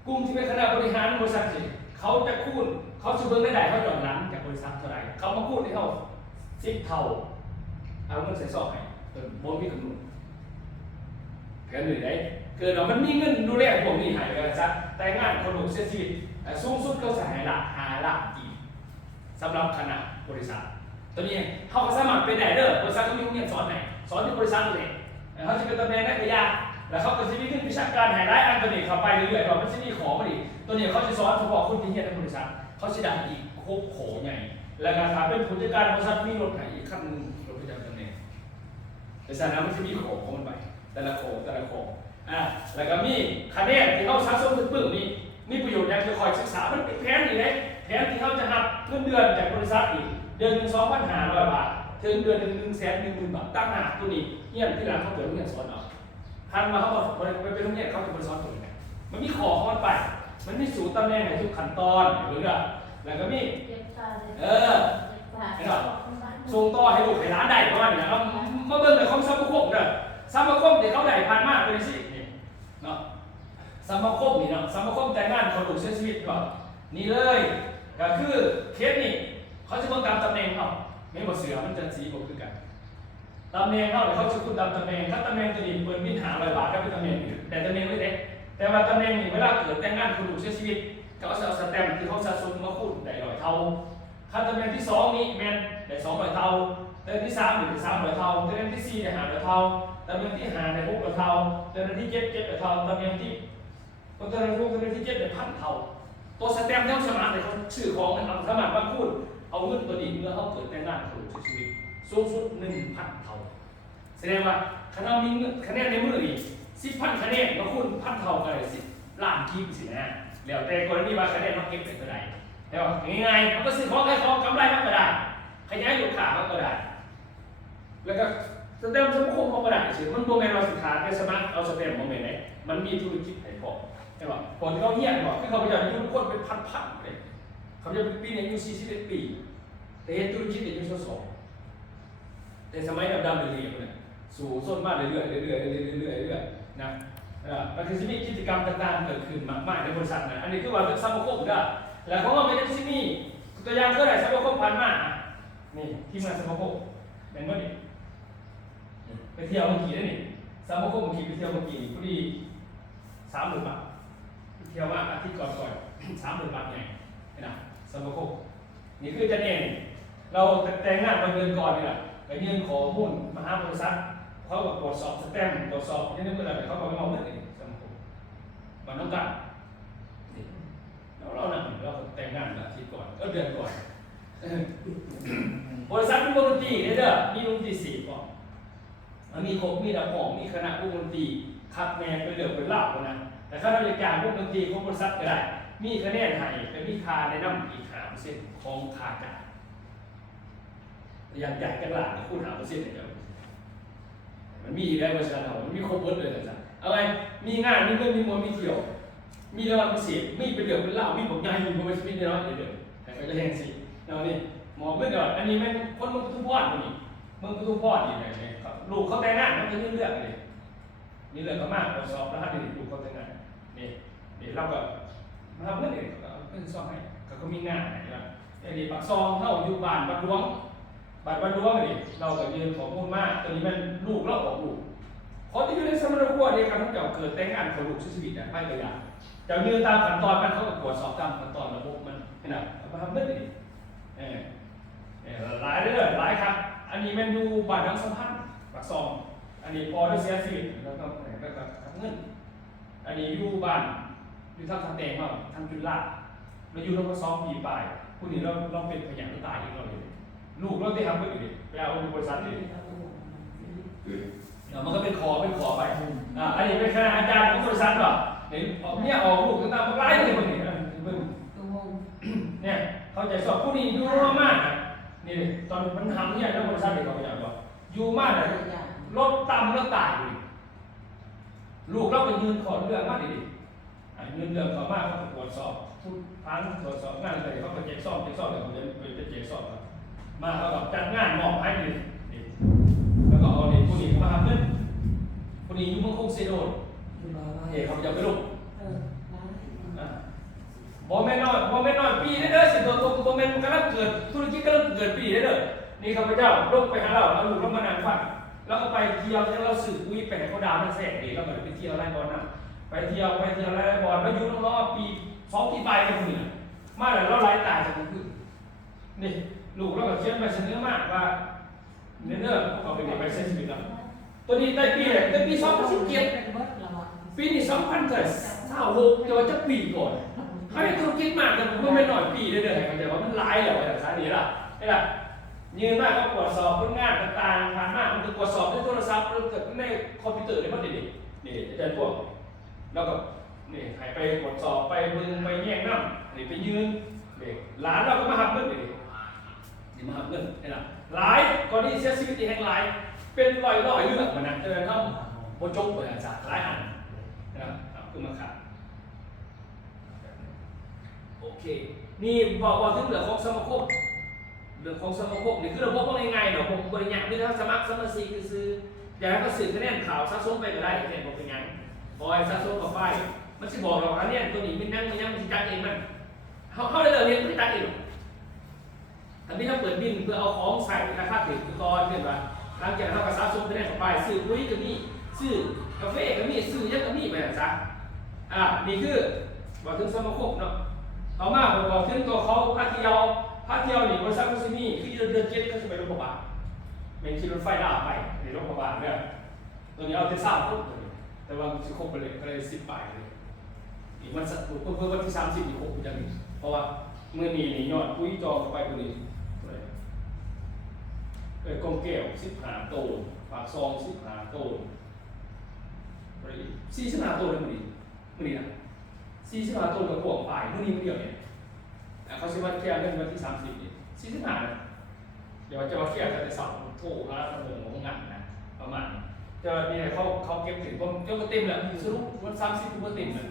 กลุ่มที่เป็นคณะบริหารบริษัทเขาจะคูณเขาจะเบิ่งรายได้เขาหย่อนหลังจากบริษัทเท่าไหร่เขามาคูณให้เขา10 เท่าเอาเงินใส่ซองให้บนมีกำหนดแค่หนึ่งได้เกิดเรามันมีเงินดูแลพวกนี้หายไปซะแต่งานคนหนุ่มเสียชีวิตสูงสุดเขาใส่ให้5 ล้านกีสำหรับคณะบริษัทตัวนี้เขาก็สมัครเป็นไดเดอร์บริษัทก็มีโรงเรียนสอนไหนสอนที่บริษัทเลยเขาจะเป็นตำแหน่งนักวิทยาแล้วเขาก็จะมีขึ้นวิชาการหายร้ายอันตัวนี้เข้าไปเรื่อยๆว่ามันจะมีของมาดิตัวนี้เขาจะสอนเฉพาะคนที่เรียนในบริษัทเขาจะดังอีกโคกโขใหญ่แล้วก็ถ้าเป็นผู้จัดการบริษัทมีรถไหนอีกขั้นนึงรถประจำตำแหน่งแต่สาระมันจะมีของมันไปแต่ละของแล้วก็มีคะแนนที่เขาสะสมถึงปึ้งนี่มีประโยชน์อย่างจะคอยศึกษามันเป็นแผนนี่เลยแผนที่เขาจะหักเงินเดือนจากบริษัทอีกเดือนนึง 2,500 บาทถึงเดือนนึง 110,000 บาทตั้งหากตัวนี้เยี่ยมที่ร้านเขาเปิดโรงเรียนสอนเอาทันมาเขาบอกไปเป็นโรงเรียนเขาจะบริษัทตัวนี้มันมีของมันไปมันมีสูตรตำแหน่งในทุกขั้นตอนหรือแล้วก็มีส่งต่อให้ลูกให้ร้านได้ประมาณนี้มาเบิ่งในของซัมเมอร์โคกเด้อ สมาคมเดี๋ยวเขาได้ผ่านมากเลยสินี่เนาะสมาคมนี่เนาะสมาคมแต่งงานคนลูกเสียชีวิตก่อนนี่เลยก็คือเคสนี่เขาจะต้องตามตำแหน่งเขาไม่บอกเสือมันจะสีบอกคือกันตำแหน่งเขาเขาจะคุณตามตำแหน่งถ้าตำแหน่งจะดีเปิดบินหา100 บาทก็เป็นตำแหน่งแต่ตำแหน่งไม่เด็กแต่ว่าตำแหน่งนี่เวลาเกิดแต่งงานคนลูกเสียชีวิตเขาจะเอาสแตมป์ที่เขาสะสมมาคูณได้100 เท่าถ้าตำแหน่งที่2นี่แมนได้200 เท่าตำแหน่งที่3ได้300 เท่าตำแหน่งที่4ได้500 เท่าตำแหน่งที่5ได้600 เท่าตำแหน่งที่7 700 เท่าตำแหน่งที่ตำแหน่งที่7ได้1,000 เท่าตัวสแตมป์ที่เขาสมัครเนี่ยเขาชื่อของนะครับสมัครบางคูณเอาเงินตัวนี้เมื่อเขาเกิดแต่งงานคนลูกเสียชีวิตสูงสุด 1,000 เท่าแสดงว่าคะแนนมีคะแนนในมือนี่10,000 คะแนนมาคูณ1,000 เท่ากันเลย10 ล้านกีบสินะแล้วแต่กรณีว่าคะแนนเขาเก็บเป็นเท่าไหร่แล้วง่ายๆเขาก็ซื้อของขายของกำไรเขาก็ได้ขยายลูกค้าเขาก็ได้แล้วก็สแตมป์สมาคมเขาก็ได้สิมันโมเมนต์เราสินค้าในสมัครเอาสแตมป์โมเมนต์ไหนมันมีธุรกิจไหนพอใช่ป่ะก่อนที่เขาเฮี้ยนบอกที่เขาไปจ่ายทุกคนเป็นพันๆเลยเขาจะเป็นปีในอายุ41 ปีแต่เห็นธุรกิจในอายุ22แต่สมัยดำๆเรื่อยๆเนี่ยสู่ส้นมากเรื่อยๆเรื่อยๆนะมันคือจะมีกิจกรรมต่างๆเกิดขึ้นมากๆในบริษัทนะอันนี้คือว่าเป็นสมาคมได้แล้วเขาก็ไม่ได้ที่นี่ตัวอย่างก็ได้สมาคมพันมากนี่ทีมงานสมาคมเป็นว่านี่ไปเที่ยวเมื่อกี้นี่สมาคมเมื่อกี้ไปเที่ยวเมื่อกี้พอดี30 บาทเที่ยวมากอาทิตย์ก่อน30 บาทไงนะสมาคมนี่คือจะเน้นเราแต่งงานมาเดือนก่อนนี่แหละไปยื่นขอหุ้นมหาบริษัทเขาก็ตรวจสอบสแตมป์ตรวจสอบยังไงเมื่อไหร่เขาก็ไม่เอาเงินเลยสมาคมมันต้องการเราแต่งงานอาทิตย์ก่อนเดือนก่อนบริษัทมีวงดนตรีเด้อมีวงดนตรี4ก่อนมันมีครบมีดาวหอมมีคณะวงดนตรีคัดแนนเป็นเหลือเป็นเล่านะแต่ถ้าเราจะการวงดนตรีของบริษัทก็ได้มีคะแนนให้เป็นมีค่าในน้ำอีก5%ของค่าจ่ายอย่างใหญ่กันหลังคูณ5%เนี่ยมันมีได้บริษัทเรามันมีครบหมดเลยนะเอาไงมีงานมีเงินมีมวลมีเที่ยวมีรางวัลพิเศษมีเป็นเหลือเป็นเล่ามีผลงานอยู่บริษัทมีน้อยเดี๋ยวแต่เขาจะแทงสิเอานี่หมอเพื่อนเดี๋ยวอันนี้แม่งคนมึงทุกพอดคนนี้มึงทุกพอดอย่างไรเนี่ยลูกเขาแต่งงานมันจะเลือกเลยนี่เลือกเขามากเราสอบแล้วถ้าเด็กลูกเขาแต่งงานนี่เราก็มาทำเพื่อนเด็กเพื่อนสอบให้เขามีงานนะครับไอ้นี่ปากซองเท่าอยู่บ้านบัดหลวงนี่เราก็ยืนของมูลมากตอนนี้มันลูกเราออกลูกเพราะที่อยู่ในสมรภูมิเนี่ยครับทั้งเจ้าเกิดแต่งงานของลูกชีวิตเนี่ยไม่ตัวอย่างเจ้ายืนตามขั้นตอนมันเขาก็ตรวจสอบตามขั้นตอนระบบมันนะมาทำเพื่อนนี่หลายเรื่องหลายครับอันนี้มันอยู่บ้านทั้งสัมพันธ์ปากซองอันนี้พอได้เสียชีวิตแล้วก็ทำเงินอันนี้อยู่บ้านอยู่ทางแตงว่าทางจุฬาเราอยู่แล้วก็ซ้อมปีปลายผู้นี้เราเป็นพยานตายอีกเราเลยลูกเราได้ทำก็อยู่ดิไปเอาบริษัทดิมันก็เป็นขอไปอันนี้เป็นคณะอาจารย์ของบริษัทหรอเนี่ยออกลูกต่างๆร้ายเลยคนนี้เนี่ยเขาใจสอบผู้นี้อยู่มากนี่ตอนมันทำเนี่ยแล้วบริษัทเด็กเขาอยากบอกอยู่มากเลยรถต่ำแล้วตายอยู่ลูกเราไปยืนขอเรื่องมากดิยืนเรื่องเขามากเขาตรวจสอบทุกครั้งตรวจสอบงานอะไรเขาไปเช็คสอบเดี๋ยวเขาจะไปเช็คสอบมาเขาแบบจัดงานมอบให้ดิแล้วก็เอาเด็กผู้นี้มาทำเงินผู้นี้อยู่เมืองคงเซโดนเขาจะไปลงบอแม่น้อยปีได้เด้อสิตัวแม่กำลังเกิดธุรกิจกำลังเกิดปีได้เด้อนี่ข้าพเจ้าลงไปหาเราลูกเรามานั่งฟังแล้วก็ไปเที่ยวแล้วเราสื่อคุยไปเขาดาวนั่นแสกดีเราก็ไปเที่ยวไร่บอลนะไปเที่ยวไร่บอลแล้วอยู่น้องๆปี2 ปีไปกันคนนี้มาแล้วเราไล่ตายจากคนอื่นนี่ลูกเราก็เขียนไปเสนอมากว่าเนื้อเขาเป็นเด็กไปเส้นชีวิตแล้วตัวนี้ได้ปีเลยได้ปี2017ปีนี้2026จะว่าจะปีก่อนเขาได้ธุรกิจมากแต่ผมไม่หน่อยปีเรื่อยๆแต่ว่ามันหลายแล้วแต่สาเหตุล่ะนี่แหละยืนมากเขาตรวจสอบผลงานต่างๆผ่านมากมันตรวจสอบในโทรศัพท์หรือในคอมพิวเตอร์ในมันนี่อาจารย์พวกแล้วก็นี่ให้ไปตรวจสอบไปมึงไปแย่งน้ำนี่ไปยืนหลานเราก็มาหักเงินนี่มาหักเงินนี่แหละหลายก่อนที่เสียชีวิตแห่งหลายเป็นร้อยเรื่องมันนะเจอเข้าโมจกเปิดอาจารย์หลายอันนะครับคือมาขาดโอเคนี่บอกถึงเรื่องของสมาคมนี่คือระบบว่าง่ายๆเนาะผมบริญญาณคือถ้าสมัครสมาชิกคือซื้อ อยากให้เขาสื่อคะแนนข่าวสะสมไปก็ได้เนี่ยบอกเป็นยังคอยสะสมกับไปมันจะบอกเราคะแนนตัวนี้มันนั่งมันจัดเองมันเขาได้เลยเรียนไม่จัดเองอันนี้ถ้าเปิดบินเพื่อเอาของใส่ราคาถึงก่อนเป็นว่าหลังจากนั้นก็สะสมคะแนนกับไปซื้อปุ๋ยก็มีซื้อกาแฟก็มีซื้อยังก็มีไปซะนี่คือบอกถึงสมาคมเนาะเอามาบอกถึงตัวเขาพาเที่ยวนี่บริษัทก็จะมีคือเดือนเจ็ดก็จะไปรถกระบะเป็นขี่รถไฟลาไปในรถกระบะเนี่ยตัวนี้เอาที่3 คนแต่ว่าสิครบไปเลยก็เลย10 ไปเลยอีกวันสักเพิ่มวันที่30อีก6จะมีเพราะว่าเมื่อนี้นี่ยอดปุ้ยจองเข้าไปตัวนี้กองแก้ว15 โตนปากซอง15 โตน45 โตนเลยมื่อนี้นะ45 โตนกับพวกฝ่ายมื่อนี้มื่อเดียวเนี่ยเขาใช้วันแก้วเรื่องวันที่30นี่45นะเดี๋ยวจะมาแก้วแต่2 โถหาขนมของงานนะประมาณจะนี่เขาเก็บถึงผมเจ้าก็เต็มแล้วสรุปวัน30ก็เต็มแล้ว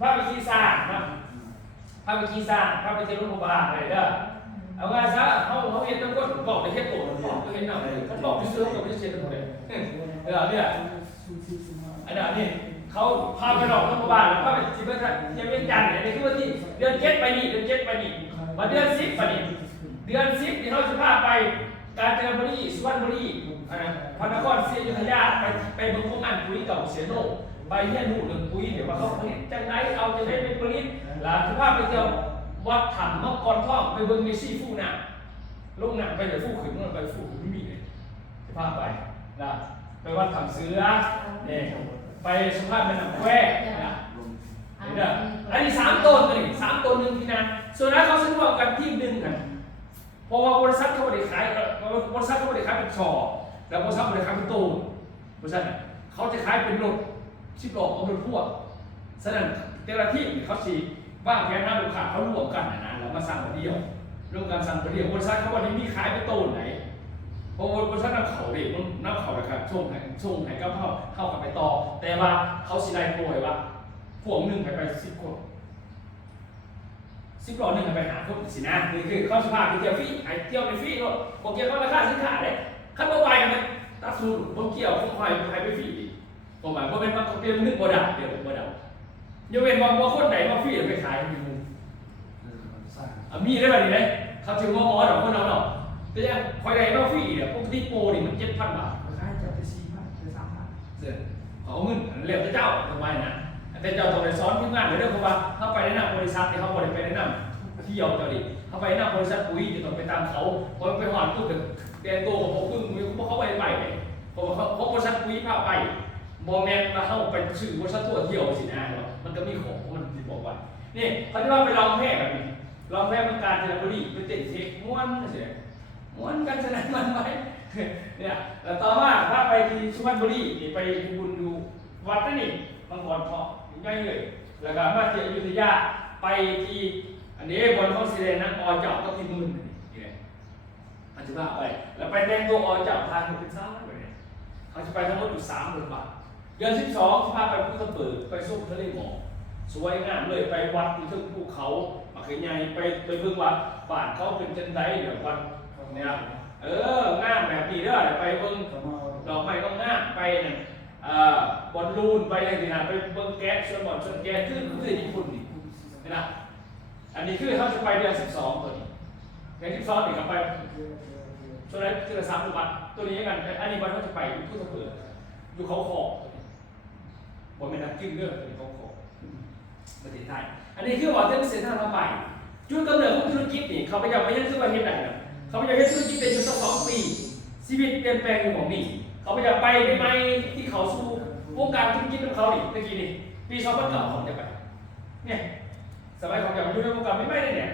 ภาพไปขี้ซ่านะภาพไปขี้ซ่าภาพไปเจอโรงพยาบาลอะไรเด้อเอาไงซะเขาเห็นต้องก็บอกไปเฮ็ดโตบอกไปเห็นหน่อยเขาบอกไปซื้อกับไปเช็ดหมดเลยเนี่ยอันนี้เขาพาไปหลอกโรงพยาบาลแล้วพาไปจิบกันยังไม่จันเนี่ยในคือว่าที่เดือน7ไปนี่เดือน7ไปนี่มาเดือน10ไปนี่เดือน10ที่เขาจะพาไปกาญจนบุรีสุพรรณบุรีพระนครศรีอยุธยาไปเมืองพงอันปุ๋ยเก่าเสียโลกไปเรียนรู้เรื่องปุ๋ยเดี๋ยวว่าเขาผลิตจังไรเอาจะได้เป็นผลิตหลานสุภาพไปเที่ยววัดถังนกกรท่องไปเบิ่งเมซี่ฟู่หนักลงหนักไปเดี๋ยวฟู่ขึ้นมันไปฟู่ไม่มีเลยสุภาพไปนะไปวัดถังเสือเนี่ยไปสุภาพเป็นหนังแควนะอันนี้3 ตนตัวนี้3 ตน1ที่นั่นส่วนนั้นเขาซื้อรวมกันที่1กันเพราะว่าบริษัทเขาบริขายเป็นช่อแล้วบริษัทบริขายเป็นตูนบริษัทเขาจะขายเป็นรถ10 ล้อเอารถพ่วงฉะนั้นแต่ละที่เขาสีบ้างแค่หน้าลูกค้าเขารวมกันนะแล้วมาสั่งมาเดียวรวมกันสั่งมาเดียวบริษัทเขาวันนี้มีขายเป็นตูนไหนเพราะบริษัทนักเขาเด็กนักเขาราคาช่วงไหนก็เข้ากับไปต่อแต่ว่าเขาสีได้โปรยว่าพวง1ไป10 คน10 ล้อ1ไปหาคนสินะนี่คือเขาสภาพเที่ยวฟรีหายเที่ยวในฟรีรถบอกเกี่ยวกับราคาสินค้าเลยขั้นต่อไปกันนะตัดสูตรผมเกี่ยวผมคอยไปฟรีผมหมายว่าเป็นว่าเขาเตรียมนึกโปรดักต์เดี๋ยวโปรดักต์ยกเว้นว่าคนไหนมาฟรีไปขายมีมุมมีได้แบบนี้เลยเขาถึงว่าหมอเดี๋ยวคนเราเนาะแต่ยังคอยไหนมาฟรีเดี๋ยวปกติโปรนี่มัน7,000 บาทขายจะไป4,000ไป3,000เสร็จเขาเอาเงินเรียกเจ้าทำไมนะแต่เจ้าต้องไปซ้อนที่งานเรื่องเพราะว่าเขาไปแนะนำบริษัทที่เขาบริไปแนะนำที่เจ้าดิเขาไปแนะนำบริษัทปุ๋ยจะต้องไปตามเขาพอไปหอดปุ๊บเดินตัวของพึ่งเพราะเขาไปเลยเพราะเขาบริษัทปุ๋ยพาไปโมเมนต์มาเข้าไปชื่อบริษัททั่วเที่ยวสินะมันก็มีของมันที่บอกว่านี่เขาจะว่าไปลองแพร่แบบนี้ลองแพร่เมืองกาญจนบุรีไปเตะเทคม้วนเสียม้วนกันชนะมันไปเนี่ยแล้วต่อมาถ้าไปที่สุพรรณบุรีไปบุญดูวัดนั่นนี่บางบ่อนเพาะง่ายเลยแล้วก็มาที่อยุธยาไปที่อันนี้บนเขาแสดงนักเจาะก็ที่มือนี่อาจจะว่าไปแล้วไปแต่งตัวเจาะทางเป็นซ้ำเลยเขาจะไปทั้งหมดอยู่30,000 บาทเดือน12ที่พาไปภูทับเบิกไปส้มทะเลหมอกสวยงามเลยไปวัดที่ทึ่งภูเขามาขึ้นใหญ่ไปเบิ่งวัดบ้านเขาเป็นจังไดเดี๋ยววัดเนี่ยงามแบบนี้เด้อไปเบิ่งดอกไม้ก็งามไปเนี่ยบอลลูนไปอะไรนี่นะไปเบิ่งแก๊สชวนบอลชวนแก๊สคือญี่ปุ่นนี่นะอันนี้คือเขาจะไปเดือน12ตัวนี้เดือน12นี่ก็ไปช่วงนั้นคือ30 บาทตัวนี้กันอันนี้วันเขาจะไปภูทับเบิกอยู่เขาขอบ่แม่นนักกินเด้อเขาขอประเทศไทยอันนี้คือว่าเรื่องเส้นทางไปจุดกำเนิดของธุรกิจนี่เขาพยายามไปยังซื้อมาเฮ็ดได้นะเขาพยายามเฮ็ดธุรกิจเป็นอยู่2 ปีชีวิตเปลี่ยนแปลงอยู่ของนี่เขาพยายามไปได้ไหมที่เขาสู้วงการธุรกิจของเขานี่เมื่อกี้นี่ปี2009เขาจะไปเนี่ยสมัยเขาจะอยู่ในวงการไม่ได้เนี่ย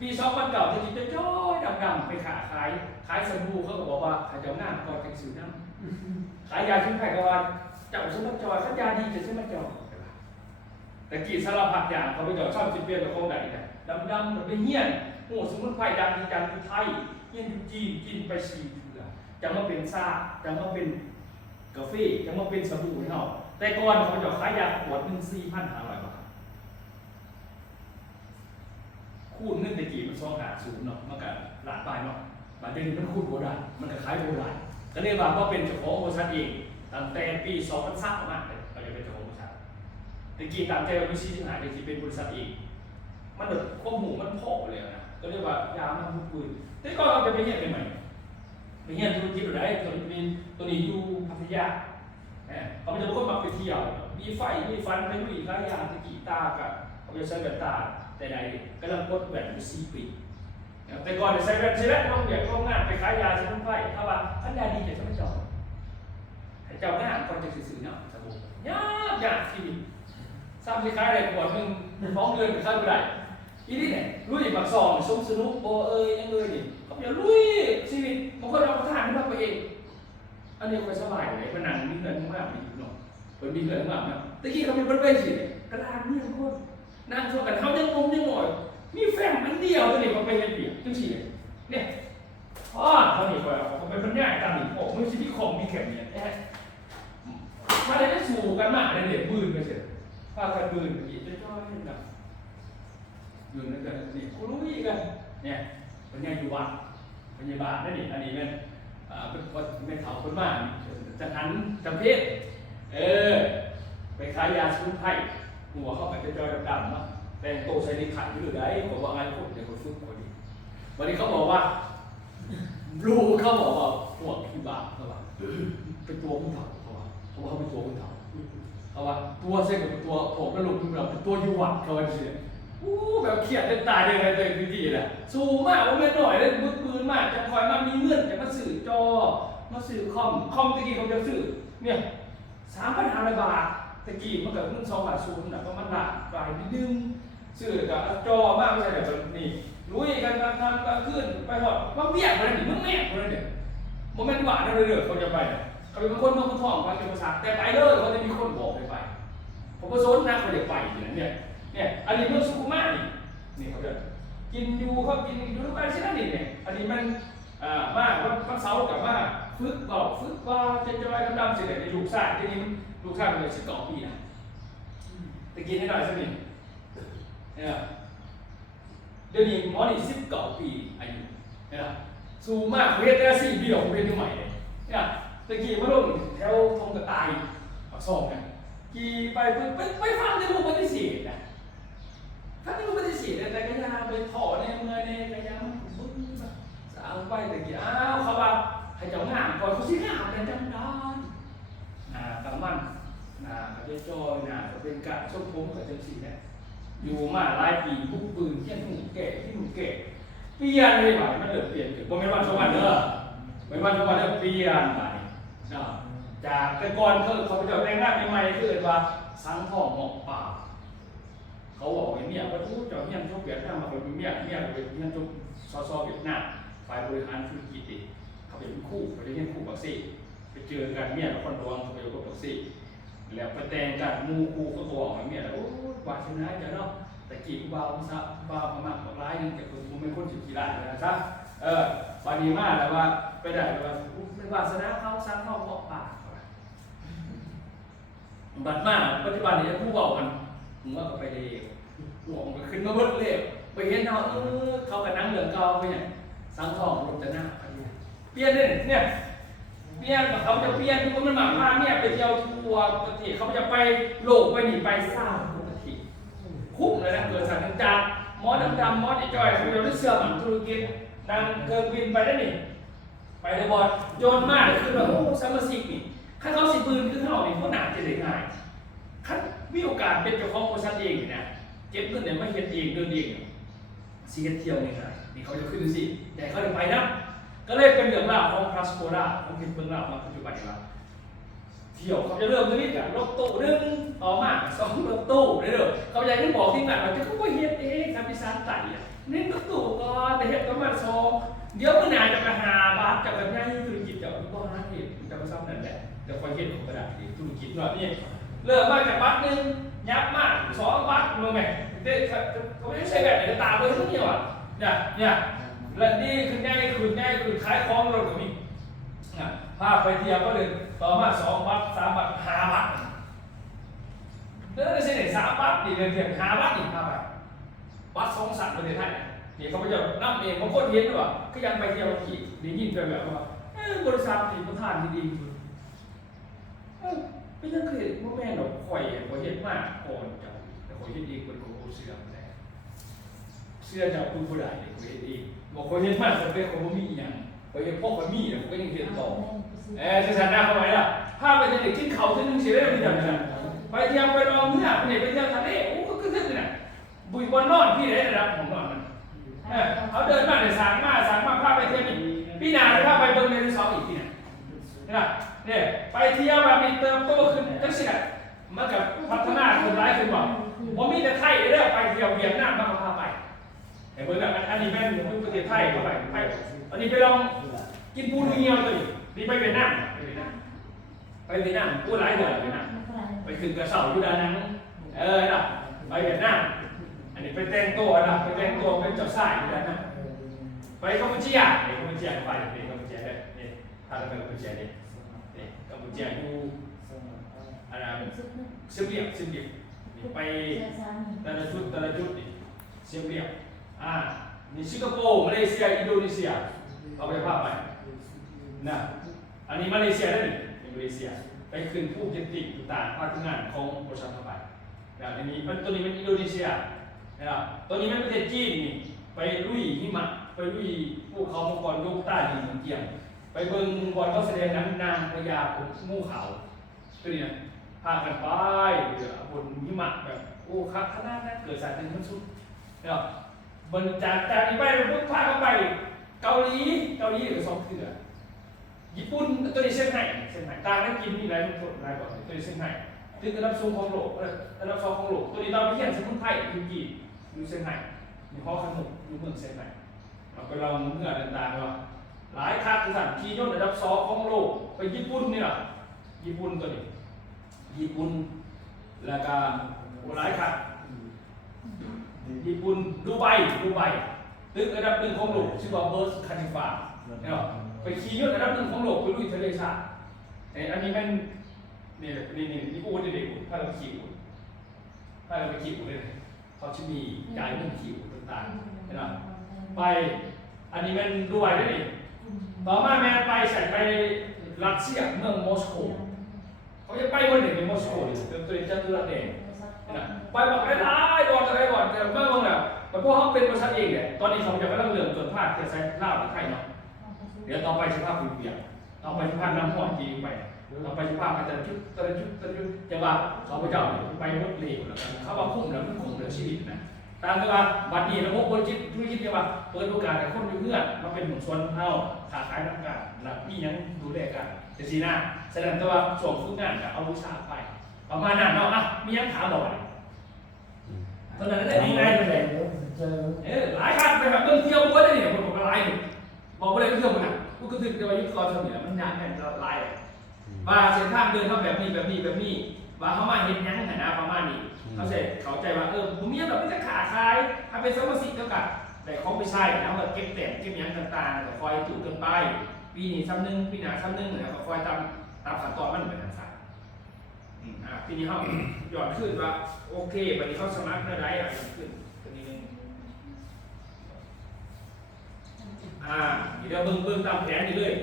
ปี2009ธุรกิจจะจ้อยดำๆไปขายสบู่เขาก็บอกว่าขายเจ้าหน้าก่อนจังสิวน้ำขายยาชุ่มไข่ก็ว่าเจ้าสมัครจอยขันยาดีจะสมัครจอยแต่กี่สารพัดอย่างเขาไปจอดชอบจิเปียนกับคนไหนเนี่ยดำๆไปเหี้ยนโอ้สมุนไพรดังดีจังที่ไทยเหี้ยนจีนกินไป4 เดือนจะมาเป็นซาจะมาเป็นกาแฟจะมาเป็นสบู่ให้เราแต่ก่อนเขาจะขายยาขวดนึง4,500 บาทคูณเงินตะกี้มัน250เนาะมันก็หลานปลายเนาะบาทเดี๋ยวนี้มันคูณโบราณมันก็ขายโบราณ ก็เรียกว่าเขาเป็นเจ้าของบริษัทเองตั้งแต่ปี2003มาเลยเขาจะเป็นเจ้าของบริษัทแต่กี่ตามใจว่าวิชีที่หายในที่เป็นบริษัทเองมันแบบข้อมูลมันพอเลยนะก็เรียกว่ายามันมุกปืนแต่ก็เราจะไปเรียนใหม่ไปเรียนธุรกิจอะไรตัวนี้อยู่พัทยาเขาจะพูดมาไปเที่ยวมีไฟมีฟันไปลุยขายยาตะกี้ตากับเขาจะใช้แว่นตาแต่ใดกำลังกดแว่นอยู่4 ปีแต่ก่อนใช้แว่นต้องอยากต้องงานไปขายยาสมุนไพรถ้าว่าท่านยาดีจะไม่จบให้เจ้างานก่อนจะสื่อเนาะสมุนยากที่ซ้ำที่ขายได้ขวดหนึ่ง2 เดือนไปขายไม่ได้อีนี่เนี่ยลุยบักซองสมสนุกโบยังเลยนี่เขาจะลุยชีวิตบางคนเราทานไม่ได้ไปเองอันนี้ก็สบายเลยมันนั่งมีเงินมากมีเนาะคนมีเงินมากนะตะกี้เขาเป็นบริเวณสิกระดานเรื่องคนนั่งชมกันเขายังงงยังหน่อยมีแฟมอันเดียวตัวนี้มันไปเห็นเปียกจังสิเนี่ยเขาหนีไปเขาเป็นคนง่ายตามหนีโอ้ไม่ใช่ที่คอมมีแข็งเนี่ยมาได้สู่กันมากเลยเนี่ยปืนไปเสร็จพากันปืนอีกจะจ้อยเห็นแบบอยู่นั่นกันนี่กูรู้อีกกันเนี่ยเป็นไงอยู่วัดพยาบาลนั่นนี่อันนี้เป็นเถาคนมากจะหันจำเพศไปขายยาสมุนไพรหัวเข้าไปจะจอยดำๆเนาะแต่งโตใส่ในขันอยู่ได้ผมว่าไงผมเดี๋ยวคนฝึกคนนี้วันนี้เขาบอกว่าลูกเขาบอกว่าพวกพี่บ้าเขาว่าเป็นตัวผู้เฒ่าเขาว่าเป็นตัวผู้เฒ่าเขาว่าตัวเส้นกับตัวผมกระลุกเราเป็นตัวยุวัดเขาว่าเสียแบบเครียดจะตายเลยไงตัวดีๆแหละสู้มากว่าไม่หน่อยเลยมือปืนมากจะคอยมามีเงื่อนจะมาสื่อจอมาสื่อคอมตะกี้เขาจะสื่อเนี่ย3,500 บาทตะกี้มันเกิดขึ้น2 บาทนะก็มันหนักกลายนิดนึงสื่อกับจอมากไม่ใช่แบบนี้รู้อีกกันทำกันขึ้นไปหมดว่าเบี้ยอะไรนี่มึงแม่อะไรเนี่ยโมเมนต์หวานอะไรเลยเขาจะไปเขาเป็นคนเมืองทองเขาจะภาษาแต่ไปเลยเขาจะมีคนบอกไปผมก็โซนนะเขาจะไปอย่างเนี่ยอันนี้เมืองสุขุมวิทนี่เขาจะกินอยู่เขากินอยู่ทุกวันใช่ไหมเนี่ยอันนี้มันมากวันเสาร์กับว่าฝึกว่าจะจอยดำๆเสร็จในลูกชายทีนี้ลูกชายเป็น12 ปีนะตะกินให้หน่อยสักนิดเดี๋ยวนี้หมอนี่19 ปีอายุสูงมากเรียนได้4 ปีผมเรียนที่ใหม่เลยตะกี้มาลงแถวทงกระต่ายปากซองเนี่ยกี่ไปฟังที่ลูกปฏิเสธนะถ้าที่ลูกปฏิเสธแต่ก็ยังไปถอในเมื่อในก็ยังบึ้งสาวไปตะกี้เขาว่าให้เจ้างานก่อนเขาสิงานแต่จำได้กำมันเขาจะจอยเขาเป็นการชกผมกับเจ้าสีเนี่ยอยู่มาหลายปีพวกปืนเที่ยงหูแก่ที่หูแก่เปลี่ยนเลยไปมันเริ่มเปลี่ยนผมไม่วันสวัสดิ์ไม่วันสวัสดิ์เปลี่ยนไปจากแต่ก่อนเขาไปเจอแรงงานใหม่ๆคือว่าสังทองหมอกป่าเขาบอกว่าเนี่ยว่าทุกเจ้าเฮียนทุกเวียดนามมาเป็นเนี่ยเป็นเฮียนทุกซอเวียดนามฝ่ายบริหารธุรกิจเขาเป็นคู่ไปเรียนคู่บักซี่ไปเจอกันเนี่ยคนดวงเขาไปอยู่กับบักซี่แล้วไปแต่งกันมูคู่ก็ตัวของเนี่ยแล้ววาชนะจะเนาะแต่กี่บ่าวซะบ่าวมากกว่าร้ายนึงแต่ผมเป็นคนจิตกีฬาเลยนะซะวันนี้มาแล้วว่าไปได้ว่าเป็นวาสนาเขาสร้างเขาเพาะป่าบัดมาปัจจุบันนี้ผู้บอกกันผมว่าก็ไปเร็วห่วงขึ้นมาเบิดเร็วไปเห็นเขากันนั่งเหลืองเก่าไปเนี่ยสังทองลงจะหน้าเปลี่ยนเลยเนี่ยเปลี่ยนเขาจะเปลี่ยนที่มันมาพาเนี่ยไปเที่ยวทัวร์ประเทศเขาจะไปโลกไปหนีไปสร้างประเทศคุ้มเลยนะเกิดสถานการณ์มอสดำมอสจอยเขาจะได้เสื่อมธุรกิจนั่งเกินวินไปได้นี่ไปเลยบอลโยนมากเลยคือแบบโอ้ซัมเมอร์ซิกนี่ถ้าเขาสิปืนขึ้นเท่านี่พวกหนาจะได้ง่ายขั้นมีโอกาสเป็นเจ้าของบริษัทเองนะเก็บเงินเนี่ยไม่เฮ็ดเองเดินเองซีเฮ็ดเที่ยวง่ายๆนี่เขาจะขึ้นสิแต่เขาจะไปนะก็เลยเป็นเรื่องราวของพาสโปอร่าของเรื่องราวมาปัจจุบันนี้ว่าเที่ยวเขาจะเริ่มด้วยจากรถตู้1ต่อมา2รถตู้เรื่อยๆเขาอยากให้บอกที่งานว่าจะเขาไปเฮ็ดเองทำพิซซ่าไต่เน้นรถตู้ก่อนแต่เฮ็ดประมาณ2เดี๋ยวมื่อนานจะไปหาบาทจะไปง่ายธุรกิจจะก็หาเหตุจะมาซ้ำนั่นแหละจะคอยเฮ็ดของกระดาษธุรกิจแบบนี้เริ่มมาจากบาท1ยับมาก2บาทรู้ไหมเด็กเขาไม่ใช่แบบไหนตาเลยทั้งเดียวอ่ะเนี่ยและนี่คือง่ายคือขายของเราก็มีพาไปเที่ยวก็เลยต่อมา2 บาท3 บาท5 บาทเดินได้เส้นไหน3 บาทดีเลยเพียง5 บาทอีก5 บาทวัด2 สัตว์ประเทศไทยนี่เขาไปจะนั่งเองบางคนเห็นด้วยก็ยังไปเที่ยวขี่ดียิ่งไปแบบว่า บริษัทที่ประธานที่ดีไม่ใช่เคยว่าแม่ดอกข่อยเห็นมากก่อนเจ้าแต่ข่อยเห็นดีคนโกเสื่อมแล้วเสื้อเจ้าคือผู้ใดข่อยเห็นดีบอกข่อยเห็นมากแต่เป็นข่อยบ่มีอย่างข่อยเห็นพ่อข่อยมีแต่ข่อยก็ยังเห็นต่อจะชนะเข้าไปล่ะถ้าไปจะเด็กกินเขาที่นึงเสียได้ไม่ได้นะไปเที่ยวไปลองเมื่อไปเที่ยวทะเลโอ้ก็ขึ้นขึ้นน่ะบุยบอลนอนพี่ได้นะครับผมนอนมันเขาเดินมาเนี่ยสั่งมาพาไปเที่ยวนี่พี่นาจะพาไปเบิ่งในรีสอร์ทอีกทีเนี่ยเนี่ยไปเที่ยวแบบมีเติมโตขึ้นจังสิมันกับพัฒนาคนร้ายขึ้นบ่ผมมีแต่ไทยเด้อไปเที่ยวเวียดนามมาพาไปไอ้เบิ่งอันนี้แม่นประเทศไทยเข้าไปอันนี้ไปลองกินปูเงียวตัวนี้นี่ไปเวียดนามปูหลายเดือนเวียดนามไปขึ้นกระเสาอยู่ด้านนั้นล่ะไปเวียดนามอันนี้ไปแต่งตัวนะไปแต่งตัวเป็นเจ้าชายอยู่ด้านนั้นไปกัมพูชีไปกัมพูชีไปกัมพูชีได้นี่ถ้าเราไปกัมพูชีนี่กัมพูชีอยู่อะไรเสียเบียบไปแต่ละจุดนี่เสียเบียบนี่สิงคโปร์มาเลเซียอินโดนีเซียเอาไปภาพไปนะอันนี้มาเลเซียได้หนิมาเลเซียไปขึ้นผู้เทคนิคต่างๆภาคงานของบริษัทเข้าไปแล้วอันนี้ตัวนี้เป็นอินโดนีเซียนะครับตัวนี้เป็นประเทศจีนนี่ไปลุยหิมะไปลุยภูเขามังกรยกใต้ดินเกี่ยงไปเบิ่งบอลเขาแสดงน้ำนางพญางูขาวตัวนี้นะพากันไปบนหิมะแบบโอ้ครับขนาดนั้นเกิดสายเป็นมันสุดนะครับบนจากนี้ไปพวกพากันไปเกาหลีหรือ2 เทื่อญี่ปุ่นตัวนี้เซี่ยงไฮ้ต่างกันกินมีหลายทุกคนหลายบ่อนตัวนี้เซี่ยงไฮ้ถึงระดับสูงของโลกระดับ2ของโลกตัวนี้เราไปเที่ยวสมุนไพรอยู่กี่อยู่เซี่ยงไฮ้มีข้อขนมอยู่เมืองเซี่ยงไฮ้เราไปลองเมื่อต่างๆว่าหลายคักสถานที่ยนต์ระดับ2ของโลกไปญี่ปุ่นนี่ล่ะญี่ปุ่นตัวนี้ญี่ปุ่นแล้วก็หลายคักญี่ปุ่นดูไบตึกระดับ1ของโลกชื่อว่าเบิร์สคาลิฟาเนี่ยไปขี่ยนต์ระดับ1ของโลกไปลุยทะเลสาบอันนี้มันนี่พูดเด็กๆถ้าเราขี่อุ่นเลยเขาจะมีจ่ายเงินขี่อุ่นต่างๆนะไปอันนี้มันดูไบได้ดิต่อมาแม่ไปใส่ไปรัสเซียเมืองมอสโกเขาจะไปวันหนึ่งในมอสโกดิตัวนี้จะตัวแดงนะไปบอกไอ้ร้ายก่อนแต่เมื่อวานแล้วแต่พวกเขาเป็นบริษัทเองเนี่ยตอนนี้เขาจะกำลังเริ่มจนภาคจะใช้ลาบหรือไทยเนาะเดี๋ยวต่อไปสภาพเปลี่ยนต่อไปสภาพน้ำห้อนจีไปต่อไปสภาพมันจะจุดจะว่าเขาไปเจ้าไปรถเร็วแล้วกันเขาว่าคุ้มแล้วมันคุ้มเหลือชีวิตนะตามที่ว่าบัดนี้ระบบธุรกิจจะว่าเปิดโอกาสให้คนอยู่เงื่อนมาเป็นหนุ่มชนเท่าขาขายน้ำกันหลักพี่ยังดูแลกันจะสีหน้าแสดงตัวส่งทุกงานกับเอาวิชาไปประมาณนั้นเนาะมียังถามบอกตอนนั้นได้ดีไงเลยหลายคันไปแบบเรื่องเที่ยวก็ได้เนี่ยผมบอกหลายหนึ่งบอกว่าอะไรเที่ยวมันอ่ะกูก็ถึงจะไปยึดกรทำเนี่ยมันยากแค่หลายว่าเส้นทางเดินเขาแบบนี้ว่าเขามาเห็นยังนะประมาณนี้เขาใจว่าผมมีแบบไม่จะขาขายถ้าเป็นสมาชิกก็กับแต่เขาไม่ใช่แล้วแบบเก็บแต่งเก็บยังต่างๆแต่คอยจุดกันไปปีนี้ซ้ำนึงปีหน้าซ้ำนึงแล้วก็คอยตามขั้นตอนมันเป็นต่างๆปีนี้เขาหยอดขึ้นว่าโอเควันนี้เขาสมัครเมื่อไรขึ้นตัวนี้นึงเดี๋ยวเบิ่งตามแผนนี่เลย